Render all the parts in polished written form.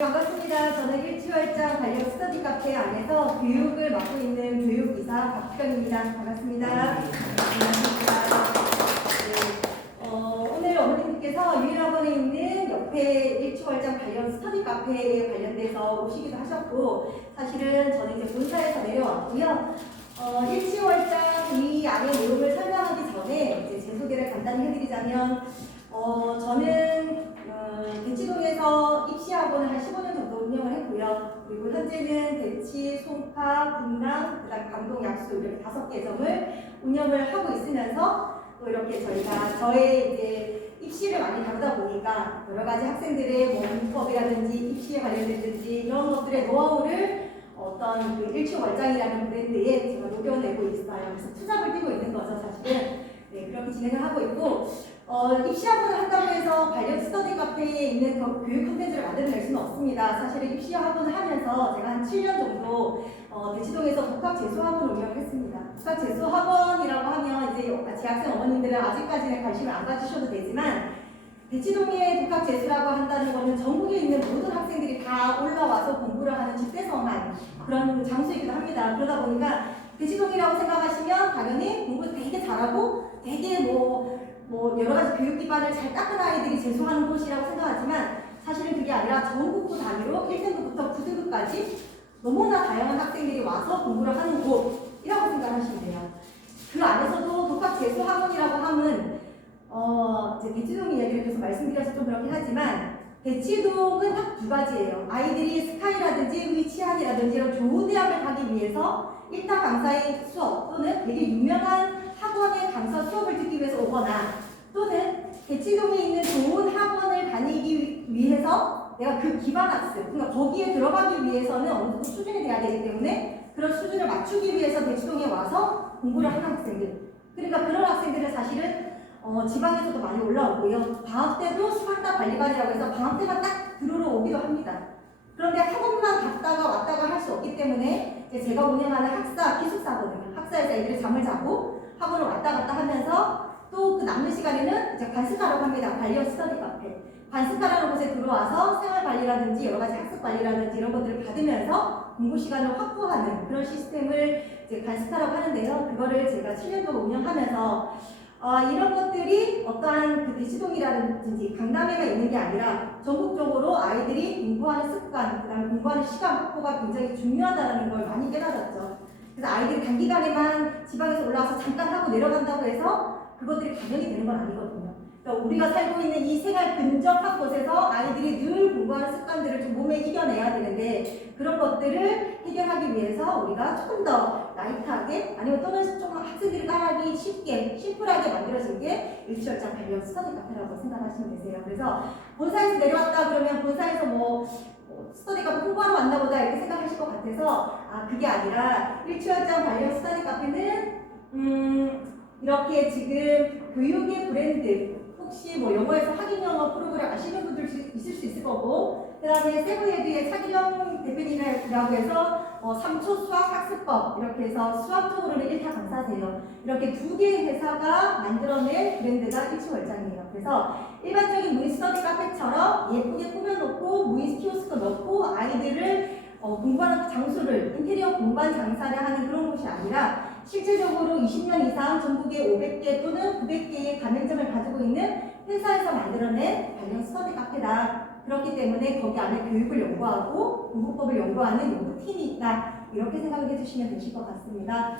반갑습니다. 저는 일취월장 달력 스터디 카페 안에서 교육을 맡고 있는 교육이사 박희경입니다. 반갑습니다. 반갑습니다. 네, 오늘 어머님께서 유일학원에 있는 옆에 일취월장 관련 스터디 카페에 관련돼서 오시기도 하셨고, 사실은 저는 이제 본사에서 내려왔고요. 일취월장 이 안의 내용을 설명하기 전에 이제 제 소개를 간단히 해드리자면, 저는 대치동에서 입시학원을 한 15년 정도 운영을 했고요. 그리고 현재는 대치, 송파, 분당, 그다음 강동, 약수 이렇게 5개점을 운영을 하고 있으면서 또 이렇게 저의 이제 입시를 많이 다루다 보니까 여러 가지 학생들의 뭐 문법이라든지 입시에 관련된든지 이런 것들의 노하우를 어떤 그 일취월장이라는 브랜드에 제가 녹여내고 있어요. 그래서 투잡을 뛰고 있는 거죠, 사실은. 네, 그렇게 진행을 하고 있고, 입시학원을 한다고 해서 관련 스터디 카페에 있는 교육 콘텐츠를 만들어낼 수는 없습니다. 사실은 입시학원을 하면서 제가 한 7년 정도 대치동에서 독학재수학원을 운영을 했습니다. 독학재수학원이라고 하면 이제 재학생 어머님들은 아직까지는 관심을 안 가지셔도 되지만, 대치동에 독학재수라고 한다는 것은 전국에 있는 모든 학생들이 다 올라와서 공부를 하는 집대성한 그런 장소이기도 합니다. 그러다 보니까 대치동이라고 생각하시면 당연히 공부 되게 잘하고 되게 뭐 여러 가지 교육 기반을 잘 닦은 아이들이 재수하는 곳이라고 생각하지만, 사실은 그게 아니라 전국구 단위로 1등급부터 9등급까지 너무나 다양한 학생들이 와서 공부를 하는 곳이라고 생각하시면 돼요. 그 안에서도 독학재수학원이라고 하면 이제 대치동 이야기를 계속 말씀드려서 좀 그렇긴 하지만, 대치동은 딱 2가지예요. 아이들이 스카이라든지 의치안이라든지 이런 좋은 대학을 가기 위해서 1타 강사의 수업 또는 되게 유명한 학원의 강사 수업을 듣기 위해서 오거나, 또는 대치동에 있는 좋은 학원을 다니기 위해서 내가 그 기반 학습, 그러니까 거기에 들어가기 위해서는 어느 정도 수준이 돼야 되기 때문에 그런 수준을 맞추기 위해서 대치동에 와서 공부를 하는 학생들, 그러니까 그런 학생들은 사실은 지방에서도 많이 올라오고요. 방학 때도 수학과 관리반이라고 해서 방학 때만 딱 들으러 오기도 합니다. 그런데 학원만 갔다가 왔다가 할 수 없기 때문에 제가 운영하는 학사 기숙사거든요. 학사에서 애들이 잠을 자고 학원을 왔다 갔다 하면서 또 그 남는 시간에는 이제 관습하라고 합니다. 관리어 스터디 카페. 관습하라는 곳에 들어와서 생활관리라든지 여러 가지 학습관리라든지 이런 것들을 받으면서 공부 시간을 확보하는 그런 시스템을 이제 관습하라고 하는데요. 그거를 제가 7년 동안 운영하면서 이런 것들이 어떠한 그 대치동이라든지 강남에만 있는 게 아니라 전국적으로 아이들이 공부하는 습관, 그다음에 공부하는 시간 확보가 굉장히 중요하다는 걸 많이 깨달았죠. 그래서 아이들이 단기간에만 지방에서 올라와서 잠깐 하고 내려간다고 해서 그것들이 반영이 되는 건 아니거든요. 그러니까 우리가 살고 있는 이 생활 근접한 곳에서 아이들이 늘 공부하는 습관들을 좀 몸에 이겨내야 되는데, 그런 것들을 해결하기 위해서 우리가 조금 더 라이트하게, 아니면 또는 좀 학생들이 따라하기 쉽게, 심플하게 만들어진 게 일취월장 관련 스터디 카페라고 생각하시면 되세요. 그래서 본사에서 내려왔다 그러면 본사에서 스터디 카페 홍보하러 왔나 보다 이렇게 생각하실 것 같아서, 그게 아니라 일취월장 관련 스터디 카페는 이렇게 지금 교육의 브랜드, 혹시 영어에서 학인 영어 프로그램 아시는 분들 있을 수 있을 거고, 그 다음에 세브헤드의 차기령 대표님이라고 해서 3초 수학 학습법 이렇게 해서 수학 쪽으로는 1타 강사세요. 이렇게 2개의 회사가 만들어낸 브랜드가 일취월장이에요. 그래서 일반적인 무인 스터디 카페처럼 예쁘게 꾸며놓고 무인 키오스크 넣고 아이들을 공부하는 장소를 인테리어 공간 장사를 하는 그런 곳이 아니라, 실질적으로 20년 이상 전국에 500개 또는 900개의 가맹점을 가지고 있는 회사에서 만들어낸 관련 스터디 카페다. 그렇기 때문에 거기 안에 교육을 연구하고 공부법을 연구하는 연구팀이 있다. 이렇게 생각을 해주시면 되실 것 같습니다.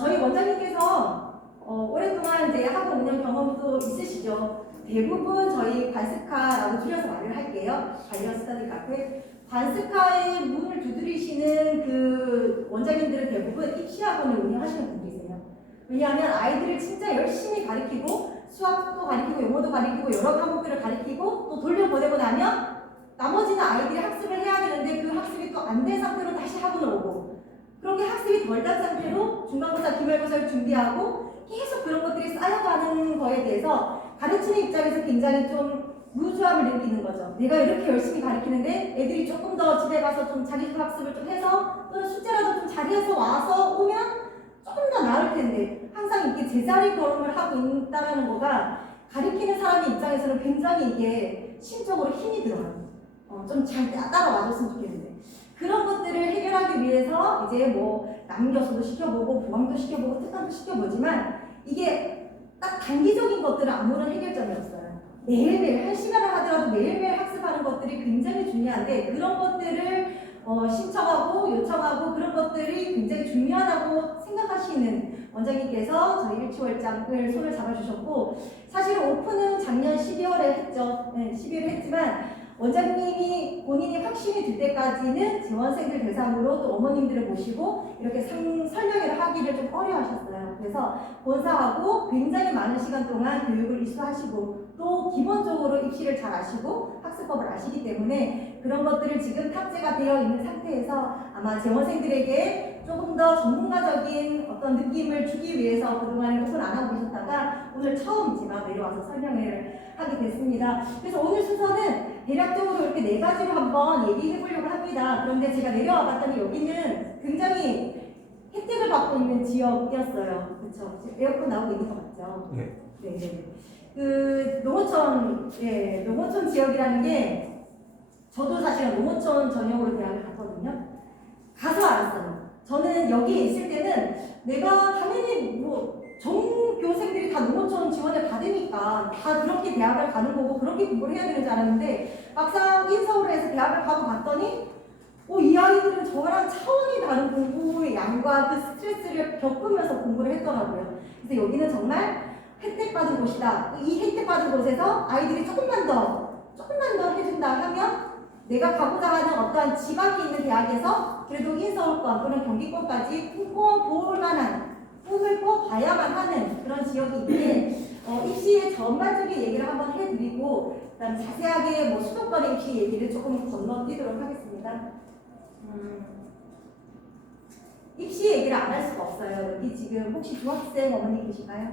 저희 원장님께서 오랫동안 이제 학원 운영 경험도 있으시죠. 대부분 저희 관스카라고 줄여서 말을 할게요. 관련 스터디 카페. 관스카의 문을 두드리시는 그 원장님들은 대부분 입시학원을 운영하시는 분들이세요. 왜냐하면 아이들을 진짜 열심히 가르치고 수학도 가르치고 영어도 가르치고 여러 과목들을 가르치고 또 돌려보내고 나면 나머지는 아이들이 학습을 해야 되는데 그 학습이 또 안 된 상태로 다시 학원을 오고, 그렇게 학습이 덜 된 상태로 중간고사, 기말고사를 준비하고 계속 그런 것들이 쌓여가는 거에 대해서 가르치는 입장에서 굉장히 좀 루즈함을 느끼는 거죠. 내가 이렇게 열심히 가르치는데 애들이 조금 더 집에 가서 좀 자기 학습을 좀 해서 또는 숙제라도 좀 잘해서 와서 오면 조금 더 나을 텐데, 항상 이렇게 제자리 걸음을 하고 있다는 거가 가르치는 사람의 입장에서는 굉장히 이게 심적으로 힘이 들어요. 좀 잘 따라와줬으면 좋겠는데 그런 것들을 해결하기 위해서 이제 뭐 남교수도 시켜보고 보강도 시켜보고 특강도 시켜보지만 이게 딱 단기적인 것들은 아무런 해결점이 없어요. 매일매일 1시간을 하더라도 매일매일 학습하는 것들이 굉장히 중요한데 그런 것들을 신청하고 요청하고 그런 것들이 굉장히 중요하다고 생각하시는 원장님께서 저희 일치월장을 손을 잡아주셨고 사실 오픈은 작년 12월에 했죠. 네, 12월에 했지만 원장님이 본인이 확신이 들 때까지는 재원생들 대상으로 또 어머님들을 모시고 이렇게 설명회를 하기를 좀 어려워하셨어요. 그래서 본사하고 굉장히 많은 시간 동안 교육을 이수하시고 또 기본적으로 입시를 잘 아시고 학습법을 아시기 때문에 그런 것들을 지금 탑재가 되어 있는 상태에서 아마 재원생들에게 조금 더 전문가적인 어떤 느낌을 주기 위해서 그동안에 오픈 안 하고 계셨다가 오늘 처음이지만 내려와서 설명회를 하게 됐습니다. 그래서 오늘 순서는 대략적으로 이렇게 4가지로 한번 얘기해 보려고 합니다. 그런데 제가 내려와 봤더니 여기는 굉장히 혜택을 받고 있는 지역이었어요. 그렇죠? 에어컨 나오고 있는 거 맞죠? 네. 네. 그 농어촌, 농어촌 지역이라는 게 저도 사실은 농어촌 전용으로 대학을 갔거든요. 가서 알았어요. 저는 여기에 있을 때는 내가 당연히 뭐 전교생들이 다 농어촌 지원을 받으니까 다 그렇게 대학을 가는 거고 그렇게 공부를 해야 되는 줄 알았는데 막상 인서울에서 대학을 가고 봤더니 이 아이들은 저랑 차원이 다른 공부의 양과 그 스트레스를 겪으면서 공부를 했더라고요. 그래서 여기는 정말 혜택받은 곳이다. 이 혜택받은 곳에서 아이들이 조금만 더 해준다 하면 내가 가고자 하는 어떠한 지방에 있는 대학에서 그래도 인서울권 또는 경기권까지 꿈꿔볼 만한 꿈을 꿔봐야만 하는 그런 지역인데 입시의 전반적인 얘기를 한번 해드리고 그다음 자세하게 뭐 수도권의 입시 얘기를 조금 건너뛰도록 하겠습니다. 입시 얘기를 안 할 수가 없어요. 여기 지금 혹시 중학생 어머니 계신가요?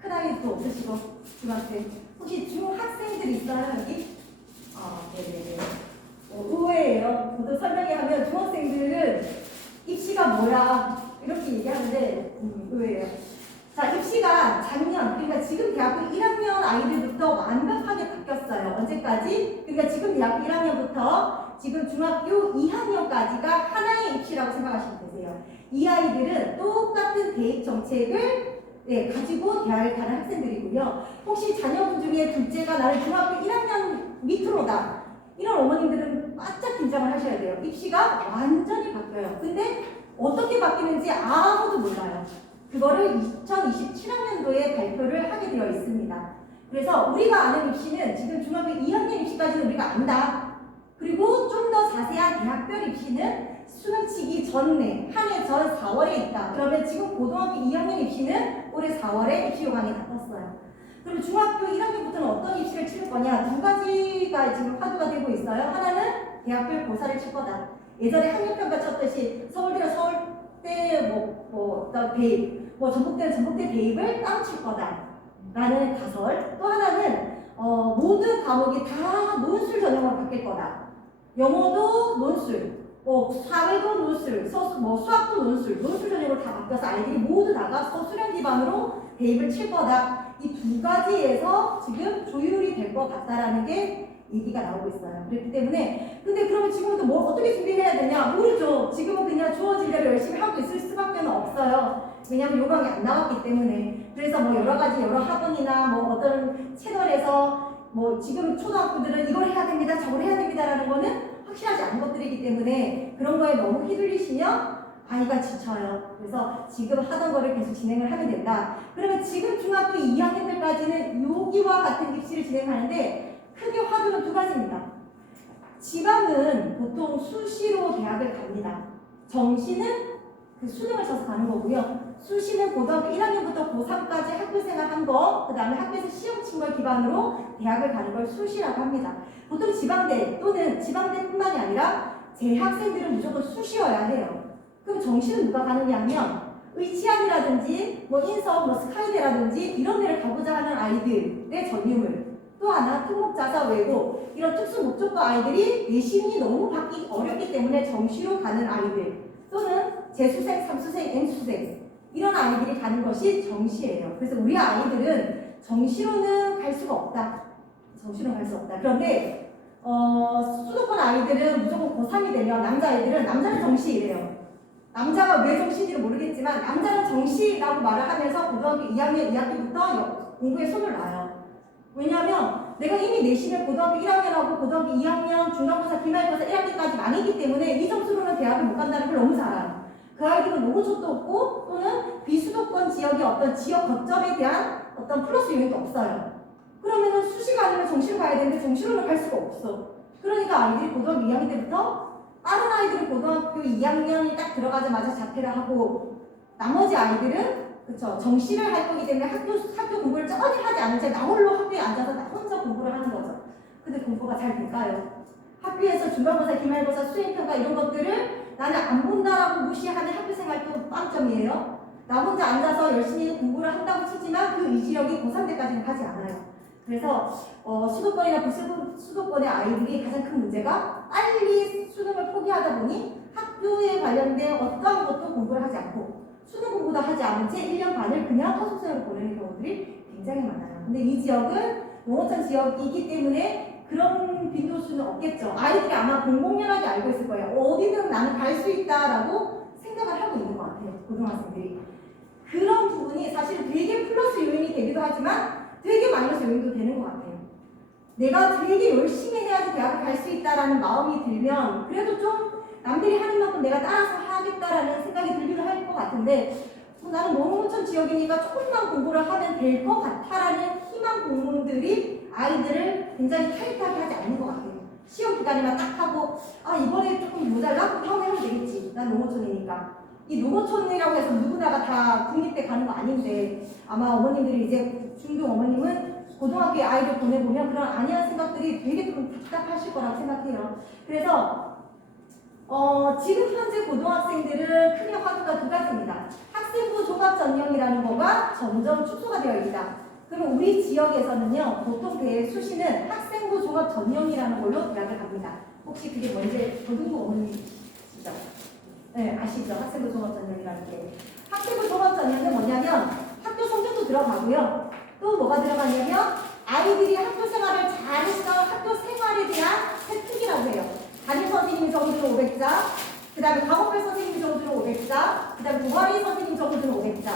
큰아이도 없으시고 중학생 혹시 중학생들 있어요 여기? 네네네. 의외예요. 저도 설명회 하면 중학생들은 입시가 뭐야 이렇게 얘기하는데 의외예요. 자, 입시가 작년 그러니까 지금 대학교 1학년 아이들부터 완벽하게 바뀌었어요. 언제까지? 그러니까 지금 대학교 1학년부터 지금 중학교 2학년까지가 하나의 입시라고 생각하시면 되세요. 이 아이들은 똑같은 대입 정책을 가지고 대학을 가는 학생들이고요. 혹시 자녀분 중에 둘째가 나는 중학교 1학년 밑으로다. 이런 어머님들은 바짝 긴장을 하셔야 돼요. 입시가 완전히 바뀌어요. 근데 어떻게 바뀌는지 아무도 몰라요. 그거를 2027학년도에 발표를 하게 되어 있습니다. 그래서 우리가 아는 입시는 지금 중학교 2학년 입시까지는 우리가 안다. 그리고 좀 더 자세한 대학별 입시는 수능 치기 전에 한 해 전 4월에 있다. 그러면 지금 고등학교 2학년 입시는 올해 4월에 입시 요강이 다 떴어요. 그럼 중학교 1학년부터는 어떤 입시를 치를 거냐? 2가지가 지금 화두가 되고 있어요. 하나는 대학별 고사를 칠 거다. 예전에 학력평가 쳤듯이 서울대는 서울대 어떤 대입, 전국대는 전국대 대입을 따로 칠 거다. 라는 가설. 또 하나는 모든 과목이 다 논술 전형으로 바뀔 거다. 영어도 논술, 사회도 논술, 수학도 논술 전형으로 다 바뀌어서 아이들이 모두 다가 서술형 기반으로 대입을 칠 거다. 이 2가지에서 지금 조율이 될 것 같다라는 게 얘기가 나오고 있어요. 그렇기 때문에 근데 그러면 지금부터 뭐 어떻게 준비를 해야 되냐? 모르죠. 지금은 그냥 주어진 대로 열심히 하고 있을 수밖에 없어요. 왜냐하면 요강이 안 나왔기 때문에. 그래서 여러 학원이나 어떤 채널에서 지금 초등학교들은 이걸 해야 됩니다, 저걸 해야 됩니다라는 거는 확실하지 않은 것들이기 때문에 그런 거에 너무 휘둘리시면 아이가 지쳐요. 그래서 지금 하던 거를 계속 진행을 하면 된다. 그러면 지금 중학교 2학년들까지는 여기와 같은 입시를 진행하는데 크게 화두는 2가지입니다. 지방은 보통 수시로 대학을 갑니다. 정시는 그 수능을 쳐서 가는 거고요. 수시는 고등학교 1학년부터 고3까지 학교생활 한 거, 그 다음에 학교에서 시험 친 걸 기반으로 대학을 가는 걸 수시라고 합니다. 보통 지방대 또는 지방대뿐만이 아니라 재학생들은 무조건 수시여야 해요. 그럼 정시는 누가 가느냐 하면 의치안이라든지 인서, 스카이대라든지 이런 데를 가고자 하는 아이들의 전유물, 또 하나 특목자사 외고 이런 특수 목적과 아이들이 내신이 너무 받기 어렵기 때문에 정시로 가는 아이들 또는 재수생, 삼수생, N수생 이런 아이들이 가는 것이 정시예요. 그래서 우리 아이들은 정시로는 갈 수가 없다. 정시로는 갈 수 없다. 그런데 수도권 아이들은 무조건 고3이 되면 남자는 정시이래요. 남자가 왜 정시인지는 모르겠지만 남자는 정시라고 말을 하면서 고등학교 2학년 2학기부터 공부에 손을 놔요. 왜냐하면 내가 이미 내신을 고등학교 1학년하고 고등학교 2학년, 중간고사, 기말고사 1학기까지 망했기 때문에 이 점수로는 대학을 못 간다는 걸 너무 잘 알아요. 그 아이들은 노후촌도 없고 또는 비수도권 지역의 어떤 지역 거점에 대한 어떤 플러스 요인도 없어요. 그러면은 수시가 아니면 정시로 가야 되는데 정시로는 갈 수가 없어. 그러니까 아이들이 고등학교 2학년 때부터 다른 아이들은 고등학교 2학년이 딱 들어가자마자 자퇴를 하고 나머지 아이들은 그쵸 정시를 할 거기 때문에 학교 공부를 전혀 하지 않은 채 나 홀로 학교에 앉아서 나 혼자 공부를 하는 거죠. 근데 공부가 잘 될까요? 학교에서 중간고사, 기말고사, 수행평가 이런 것들을 나는 안 본다라고 무시하는 학교 생활도 빵점이에요. 나 혼자 앉아서 열심히 공부를 한다고 치지만 그 의지력이 고3 때까지는 가지 않아요. 그래서 수도권이나 비수도권의 아이들이 가장 큰 문제가 빨리 수능을 포기하다 보니 학교에 관련된 어떤 것도 공부를 하지 않고 수능 공부도 하지 않은 채 1년 반을 그냥 허송세월을 보내는 경우들이 굉장히 많아요. 근데 이 지역은 농어촌 지역이기 때문에 그런 빈도수는 없겠죠. 아이들이 아마 공공연하게 알고 있을 거예요. 어디든 나는 갈 수 있다라고 생각을 하고 있는 것 같아요. 고등학생들이. 그런 부분이 사실 되게 플러스 요인이 되기도 하지만 되게 마이너스 요인도 되는 것 같아요. 내가 되게 열심히 해야지 대학을 갈 수 있다라는 마음이 들면 그래도 좀 남들이 하는 만큼 내가 따라서 하겠다라는 생각이 들기도 할 것 같은데 나는 농어촌 지역이니까 조금만 공부를 하면 될 것 같아라는 희망 공문들이 아이들을 굉장히 타이트하게 하지 않는 것 같아요. 시험 기간에만 딱 하고 이번에 조금 모자라? 다음에 하면 되겠지. 난 농어촌이니까. 이 농어촌이라고 해서 누구나가 다 국립대 가는 거 아닌데 아마 어머님들이 이제 중등 어머님은 고등학교에 아이들 보내보면 그런 안이한 생각들이 되게 좀 답답하실 거라고 생각해요. 그래서 지금 현재 고등학생들은 크게 화두가 두 가지입니다. 학생부 종합 전형이라는 거가 점점 축소가 되어 있다. 그럼 우리 지역에서는요, 보통 수시는 학생부 종합 전형이라는 걸로 대학을 갑니다. 혹시 그게 뭔지 고등부 어머니시죠? 네, 아시죠? 학생부 종합 전형이라는 게. 학생부 종합 전형은 뭐냐면 학교 성적도 들어가고요. 또 뭐가 들어가냐면 아이들이 학교 생활을 잘해서 학교 생활에 대한 혜택이라고 해요. 담임 선생님 정도는 500자, 그 다음에 과목별 선생님 정도는 500자, 그 다음에 동아리 선생님 정도는 500자.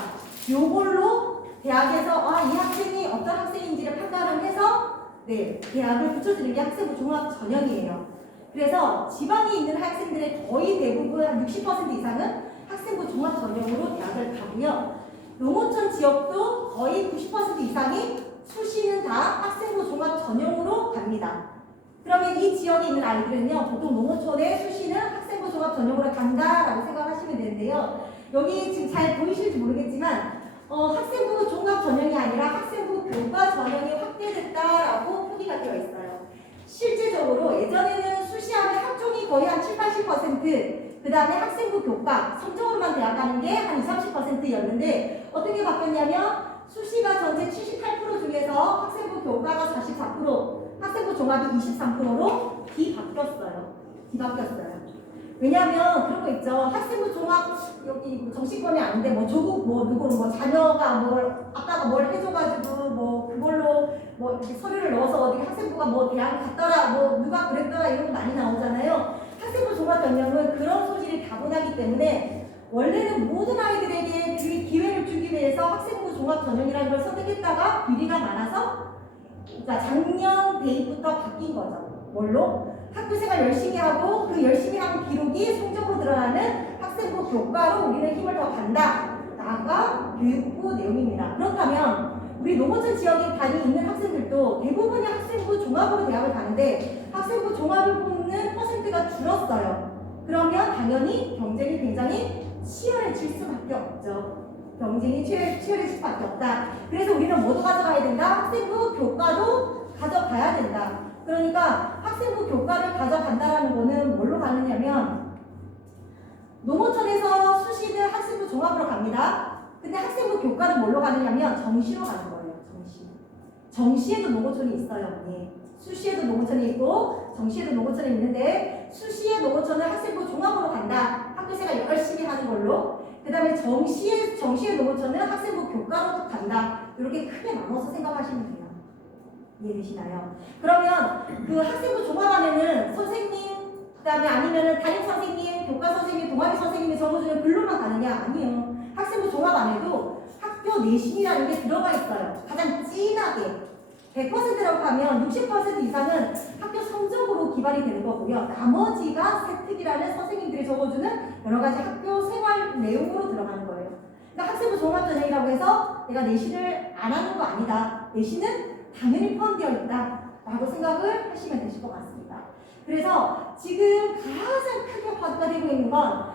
요걸로 대학에서 이 학생이 어떤 학생인지를 판단을 해서 대학을 붙여주는 게 학생부 종합 전형이에요. 그래서 지방에 있는 학생들의 거의 대부분 한 60% 이상은 학생부 종합 전형으로 대학을 가고요. 농어촌 지역도 거의 90% 이상이 수시는 다 학생부 종합 전형으로 갑니다. 그러면 이 지역에 있는 아이들은요, 보통 농어촌의 수시는 학생부 종합 전형으로 간다라고 생각하시면 되는데요. 여기 지금 잘 보이실지 모르겠지만 학생부 종합 전형이 아니라 학생부 교과 전형이 확대됐다라고 표기가 되어 있어요. 실제적으로 예전에는 수시하면 학종이 거의 한 7, 80%, 그 다음에 학생부 교과, 성적으로만 대학 가는 게 한 20, 30%였는데 어떻게 바뀌었냐면 수시가 전체 78% 중에서 학생부 교과가 44%, 학생부 종합이 23%로 뒤바뀌었어요. 왜냐하면 그런 거 있죠. 학생부 종합 여기 정치권이 아닌데 조국 누구 자녀가 아빠가 뭘 해줘가지고 그걸로 이렇게 서류를 넣어서 어디 학생부가 대학 갔더라 누가 그랬더라 이런 거 많이 나오잖아요. 학생부 종합 전형은 그런 소질이 다분하기 때문에 원래는 모든 아이들에게 기회를 주기 위해서 학생부 종합 전형이라는 걸 선택했다가 비리가 많아서 그러니까 작년 대입부터 바뀐 거죠. 뭘로? 학교생활 열심히 하고 그 열심히 한 기록이 성적으로 드러나는 학생부 교과로 우리는 힘을 더 간다. 나가 교육부 내용입니다. 그렇다면 우리 농어촌 지역에 있는 학생들도 대부분이 학생부 종합으로 대학을 가는데 학생부 종합을 뽑는 퍼센트가 줄었어요. 그러면 당연히 경쟁이 굉장히 치열해질 수밖에 없죠. 경쟁이 치열해질 수밖에 없다. 그래서 우리는 뭐도 가져가야 된다? 학생부 교과도 가져가야 된다. 그러니까 학생부 교과를 가져간다라는 거는 뭘로 가느냐면 농어촌에서 수시는 학생부 종합으로 갑니다. 근데 학생부 교과는 뭘로 가느냐면 정시로 가는 거예요. 정시에도 농어촌이 있어요. 수시에도 농어촌이 있고 정시에도 농어촌이 있는데 수시의 농어촌은 학생부 종합으로 간다. 학교생활 열심히 하는 걸로. 그 다음에 정시의 농어촌은 학생부 교과로 간다. 이렇게 크게 나눠서 생각하시면 돼요. 이해되시나요? 그러면 그 학생부 종합안에는 선생님, 그 다음에 아니면은 담임 선생님, 교과 선생님, 동아리 선생님이 적어주는 글로만 가느냐? 아니요. 학생부 종합안에도 학교 내신이라는 게 들어가 있어요. 가장 진하게. 100%라고 하면 60% 이상은 학교 성적으로 기반이 되는 거고요. 나머지가 세특이라는 선생님들이 적어주는 여러 가지 학교 생활 내용으로 들어가는 거예요. 그러니까 학생부 종합전형이라고 해서 내가 내신을 안 하는 거 아니다. 내신은 당연히 포함되어 있다. 라고 생각을 하시면 되실 것 같습니다. 그래서 지금 가장 크게 화두가 되고 있는 건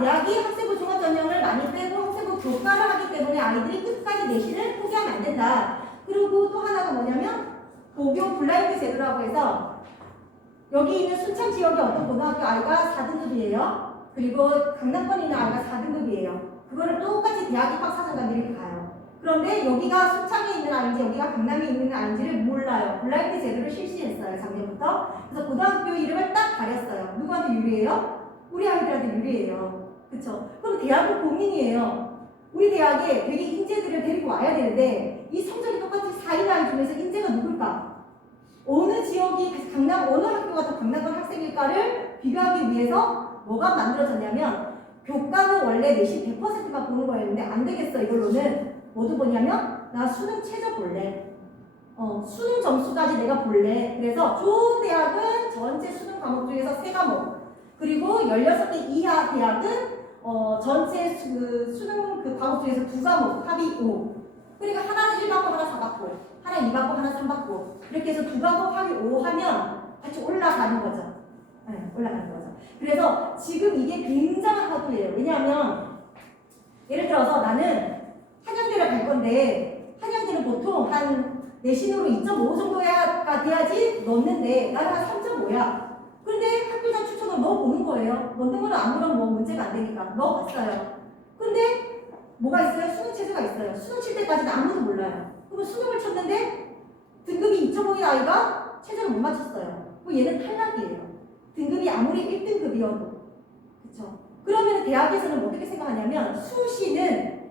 대학이 학생부 종합전형을 많이 빼고 학생부 교과를 하기 때문에 아이들이 끝까지 내신을 포기하면 안 된다. 그리고 또 하나가 뭐냐면 고교 블라인드 제도라고 해서 여기 있는 순천 지역의 어떤 고등학교 아이가 4등급이에요. 그리고 강남권에 있는 아이가 4등급이에요. 그거를 똑같이 대학 입학 사정관들이 가요. 그런데 여기가 순창에 있는 아이인지 여기가 강남에 있는 아이인지를 몰라요. 블라인드 제도를 실시했어요. 작년부터. 그래서 고등학교 이름을 딱 가렸어요. 누구한테 유리해요? 우리 아이들한테 유리해요. 그쵸? 그럼 대학은 고민이에요. 우리 대학에 되게 인재들을 데리고 와야 되는데 이 성적이 똑같이 4인 아이 중에서 인재가 누굴까? 어느 지역이 강남, 어느 학교가 더 강남권 학생일까를 비교하기 위해서 뭐가 만들어졌냐면 교과는 원래 내신 100%가 보는 거였는데 안 되겠어. 이걸로는 뭐도 보냐면 나 수능 최저 볼래. 수능 점수까지 내가 볼래. 그래서 좋은 대학은 전체 수능 과목 중에서 3과목 그리고 16개 이하 대학은 전체 수능 그 과목 중에서 2과목 합이 5. 그러니까 하나는 1받고 하나 4받고 하나 2받고 하나 3받고 이렇게 해서 2과목 합이 5 하면 같이 올라가는 거죠. 네, 올라가는 거죠. 그래서 지금 이게 굉장한 화두예요. 왜냐하면 예를 들어서 나는 한양대를 갈 건데 한양대는 보통 한 내신으로 2.5 정도가 돼야지 넣는데 나는 한 3.5야. 그런데 학교장 추천을 넣어보는 거예요. 넣는 거는 아무런 뭐 문제가 안 되니까 넣어봤어요. 근데 뭐가 있어요? 수능 체제가 있어요. 수능 칠 때까지는 아무도 몰라요. 그럼 수능을 쳤는데 등급이 2.5인 아이가 체제를 못 맞췄어요. 그럼 얘는 탈락이에요. 등급이 아무리 1등급이어도. 그쵸? 그러면 대학에서는 어떻게 생각하냐면 수시는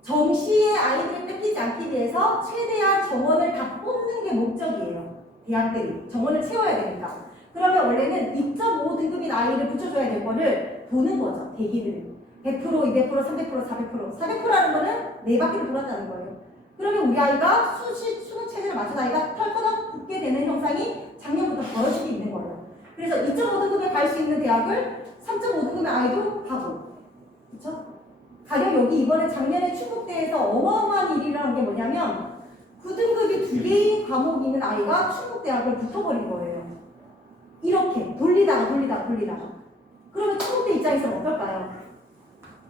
정시의 아이들을 뺏기지 않기 위해서 최대한 정원을 다 뽑는 게 목적이에요. 대학들이 정원을 채워야 되니까. 그러면 원래는 2.5 등급인 아이를 붙여줘야 될 거를 보는 거죠. 대기들이 100%, 200%, 300%, 400%. 400%라는 거는 4바퀴를 돌았다는 거예요. 그러면 우리 아이가 수능 체제를 맞춘 아이가 털커덕 붙게 되는 현상이 작년부터 벌어지고 있는 거예요. 그래서 2.5 등급에 갈 수 있는 대학을 3.5 등급의 아이도 가고. 그쵸? 가령 여기 이번에 작년에 충북대에서 어마어마한 일이라는 게 뭐냐면 9등급이 2개인 과목이 있는 아이가 충북대학을 붙어버린 거예요. 이렇게 돌리다가. 그러면 충북대 입장에서는 어떨까요?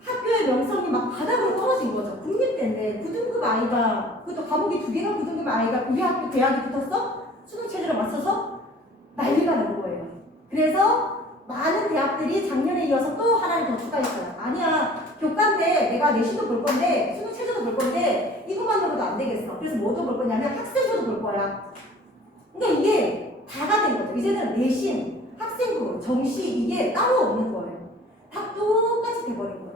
학교의 명성이 막 바닥으로 떨어진 거죠. 국립대인데 9등급 아이가, 그것도 과목이 2개가 9등급 아이가 우리 학교 대학에 붙었어? 수능 체제를 맞춰서 난리가 난 거예요. 그래서 많은 대학들이 작년에 이어서 또 하나를 더 추가했어요. 아니야, 교과인데 내가 내신도 볼 건데 수능 체제도 볼 건데 이것만으로도 안 되겠어. 그래서 뭐도 볼 거냐면 학생부도 볼 거야. 그러니까 이게 다가 된 거죠. 이제는 내신, 학생부, 정시 이게 따로 없는 거예요. 다 똑같이 돼버린 거예요.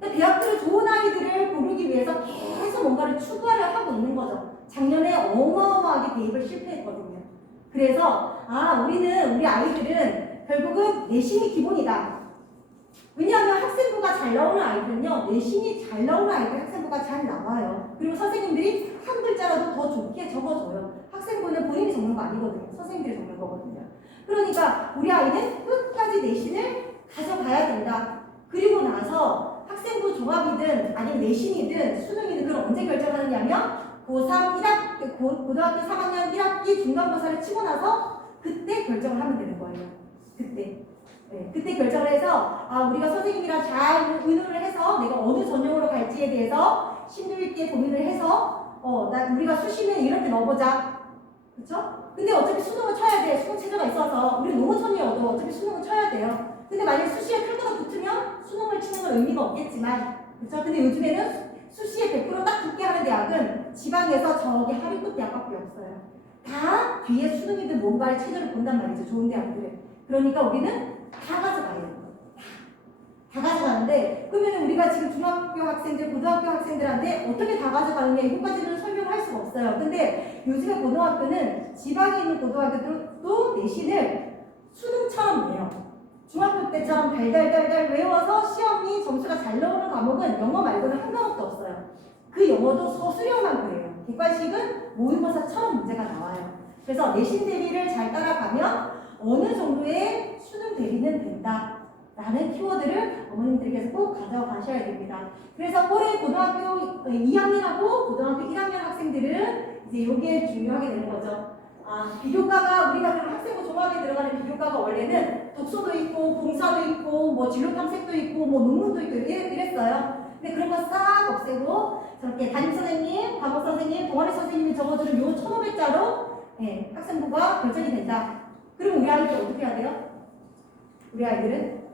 그러니까 대학들은 좋은 아이들을 고르기 위해서 계속 뭔가를 추가를 하고 있는 거죠. 작년에 어마어마하게 대입을 실패했거든요. 그래서 우리 아이들은 결국은 내신이 기본이다. 왜냐하면 학생부가 잘 나오는 아이들은요, 내신이 잘 나오는 아이들 학생부가 잘 나와요. 그리고 선생님들이 한 글자라도 더 좋게 적어줘요. 학생부는 본인이 적는 거 아니거든요. 선생님들이 적는 거거든요. 그러니까 우리 아이는 끝까지 내신을 가져가야 된다. 그리고 나서 학생부 종합이든 아니면 내신이든 수능이든 그걸 언제 결정하느냐면 고3 1학기, 고등학교 3학년 1학기 중간고사를 치고 나서 그때 결정을 하면 되는 거예요. 그때. 네, 그때 결정을 해서 우리가 선생님이랑 잘 의논을 해서 내가 어느 전형으로 갈지에 대해서 심도 있게 고민을 해서 우리가 수시는 이렇게 넣어보자. 그쵸? 근데 어차피 수능을 쳐야 돼. 수능 체제가 있어서 우리 농어촌이어도 어차피 수능을 쳐야 돼요. 근데 만약 수시에 탈거가 붙으면 수능을 치는 건 의미가 없겠지만, 그쵸? 근데 요즘에는 수시에 100% 딱 붙게 하는 대학은 지방에서 저기 하리꽃 대학밖에 없어요. 다 뒤에 수능이든 뭔가의 체제를 본단 말이죠. 좋은 대학들은. 그러니까 우리는 다 가져가야 돼요. 다 가져가는데, 그러면 우리가 지금 중학교 학생들, 고등학교 학생들한테 어떻게 다 가져가느냐, 이것까지는 설명할 할 수가 없어요. 근데 요즘에 고등학교는 지방에 있는 고등학교들도 내신을 수능처럼 내요. 중학교 때처럼 달달달달 외워서 시험이 점수가 잘 나오는 과목은 영어 말고는 한 과목도 없어요. 그 영어도 서술형만 그래요. 객관식은 모의고사처럼 문제가 나와요. 그래서 내신 대비를 잘 따라가면 어느 정도의 수능 대비는 된다 라는 키워드를 어머님들께서 꼭 가져가셔야 됩니다. 그래서 올해 고등학교 2학년하고 고등학교 1학년 학생들은 이제 요게 중요하게 되는 거죠. 비교과가 우리가 그럼 학생부 종합에 들어가는 비교과가 원래는 독서도 있고 봉사도 있고 뭐 진로 탐색도 있고 뭐 논문도 있고 이랬어요. 근데 그런 거 싹 없애고 저렇게 담임선생님, 과목선생님, 동아리 선생님이 적어주는 요 1500자로 학생부가 결정이 된다. 그럼 우리 아이들 어떻게 해야 돼요? 우리 아이들은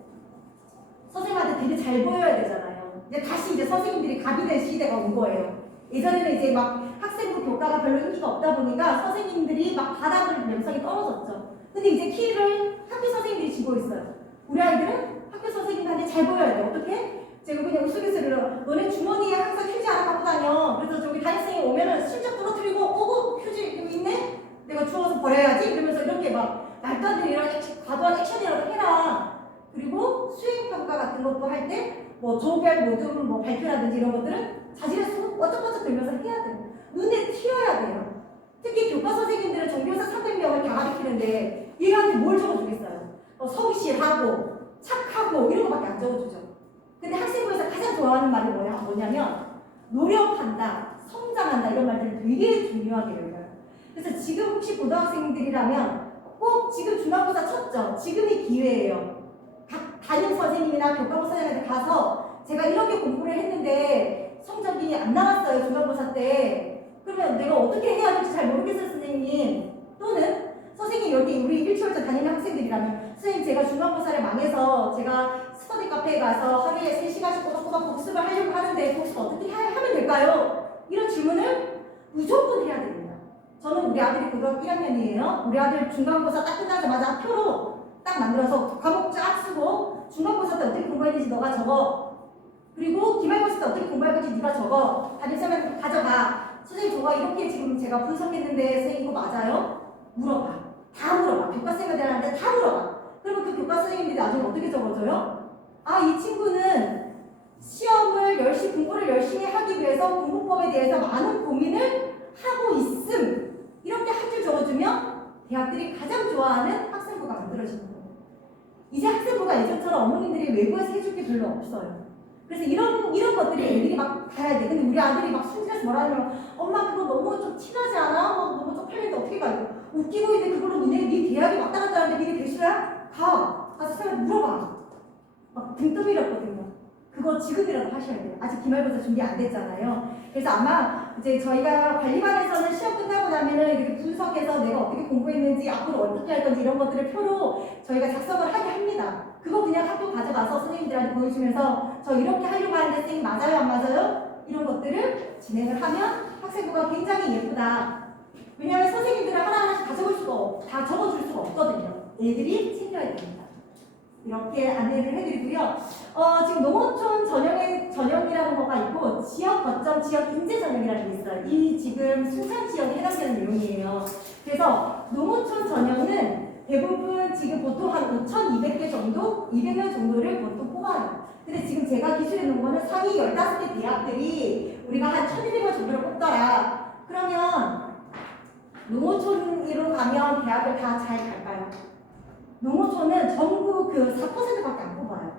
선생님한테 되게 잘 보여야 되잖아요. 이제 다시 이제 선생님들이 갑이 될 시대가 온 거예요. 예전에는 이제 막 학생부 교과가 별로 인기가 없다 보니까 선생님들이 막 받아들일 명성이 떨어졌죠. 근데 이제 키를 학교 선생님들이 쥐고 있어요. 우리 아이들은 학교 선생님한테 잘 보여야 돼요. 어떻게? 제가 그냥 우스갯소리로 너네 주머니에 항상 휴지 하나 갖고 다녀. 그래서 저기 담임선생님 오면은 슬쩍 떨어뜨리고 휴지 여기 있네? 내가 주워서 버려야지? 이러면서 이렇게 막 말도 안 되는 이런 과도한 액션이라도 해라. 그리고 수행평가 같은 것도 할 때 뭐 조별 모둠 뭐 발표라든지 이런 것들은 자질에서 어쩌고저쩌고 들면서 해야 돼요. 눈에 튀어야 돼요. 특히 교과 선생님들은 전교사 300명을 다 가르치는데 얘한테 뭘 적어주겠어요? 성실하고 착하고 이런 거밖에 안 적어주죠. 근데 학생부에서 가장 좋아하는 말이 뭐냐면 노력한다, 성장한다 이런 말들을 되게 중요하게 여겨요. 그래서 지금 혹시 고등학생들이라면 꼭 지금 중간고사 쳤죠? 지금이 기회예요. 각 담임 선생님이나 교과고 선생님한테 가서 제가 이렇게 공부를 했는데 성적이 안 나왔어요 중간고사 때. 그러면 내가 어떻게 해야 될지 잘 모르겠어요 선생님. 또는 선생님 여기 우리 1초월자 다니는 학생들이라면 선생님 제가 중간고사를 망해서 제가 스터디 카페에 가서 하루에 3시간씩 꼬박꼬박 복습을 하려고 하는데 복습 어떻게 하면 될까요? 이런 질문을 무조건 해야 됩니다. 저는 우리 아들이 고등학교 1학년이에요. 우리 아들 중간고사 딱 끝나자마자 표로 딱 만들어서 과목 쫙 쓰고 중간고사 때 어떻게 공부했는지 너가 적어. 그리고 기말고사 때 어떻게 공부할 건지 네가 적어. 담임선생님한테 가져가. 선생님 저가 이렇게 지금 제가 분석했는데 선생님 이거 맞아요? 물어봐. 다 물어봐. 교과 선생님들한테 다 물어봐. 그러면 그 교과 선생님들이 나중에 어떻게 적어줘요? 이 친구는 시험을 공부를 열심히 하기 위해서 공부법에 대해서 많은 고민을 하고 있음. 이렇게 한 줄 적어주면 대학들이 가장 좋아하는 학생부가 만들어지는 거예요. 이제 학생부가 예전처럼 어머님들이 외부에서 해줄 게 별로 없어요. 그래서 이런 것들이 애들이 막 가야 돼. 근데 우리 아들이 막 순진해서 뭐라 하냐면 엄마 그거 너무 좀 티나지 않아? 너무 쪽팔리는데 어떻게 가요? 웃기고 있는데 그걸로 네 대학이 왔다 갔다 하는데 니네 대수야? 가서 선생님 물어봐. 막 등 떠밀었거든요. 그거 지금이라도 하셔야 돼요. 아직 기말고사 준비 안 됐잖아요. 그래서 아마 이제 저희가 관리반에서는 시험 끝나고 나면은 이렇게 분석해서 내가 어떻게 공부했는지 앞으로 어떻게 할 건지 이런 것들을 표로 저희가 작성을 하게 합니다. 그거 그냥 학교 가져가서 선생님들한테 보여주면서 저 이렇게 하려고 하는데 선생님 맞아요 안 맞아요? 이런 것들을 진행을 하면 학생부가 굉장히 예쁘다. 왜냐하면 선생님들은 하나하나씩 다 적어줄 수가 없거든요. 애들이 챙겨야 됩니다. 이렇게 안내를 해드리고요. 지금 농어촌 전형이라는 거가 있고 지역 거점, 지역 인재 전형이라는 게 있어요. 이 지금 순천 지역에 해당되는 내용이에요. 그래서 농어촌 전형은 대부분 지금 보통 한 5,200개 정도, 200명 정도를 보통 뽑아요. 근데 지금 제가 기술해 놓은 거는 상위 15개 대학들이 우리가 한 1,200명 정도를 뽑더라. 그러면 농어촌으로 가면 대학을 다 잘 갈까요? 농어촌은 전국 그 4%밖에 안 뽑아요.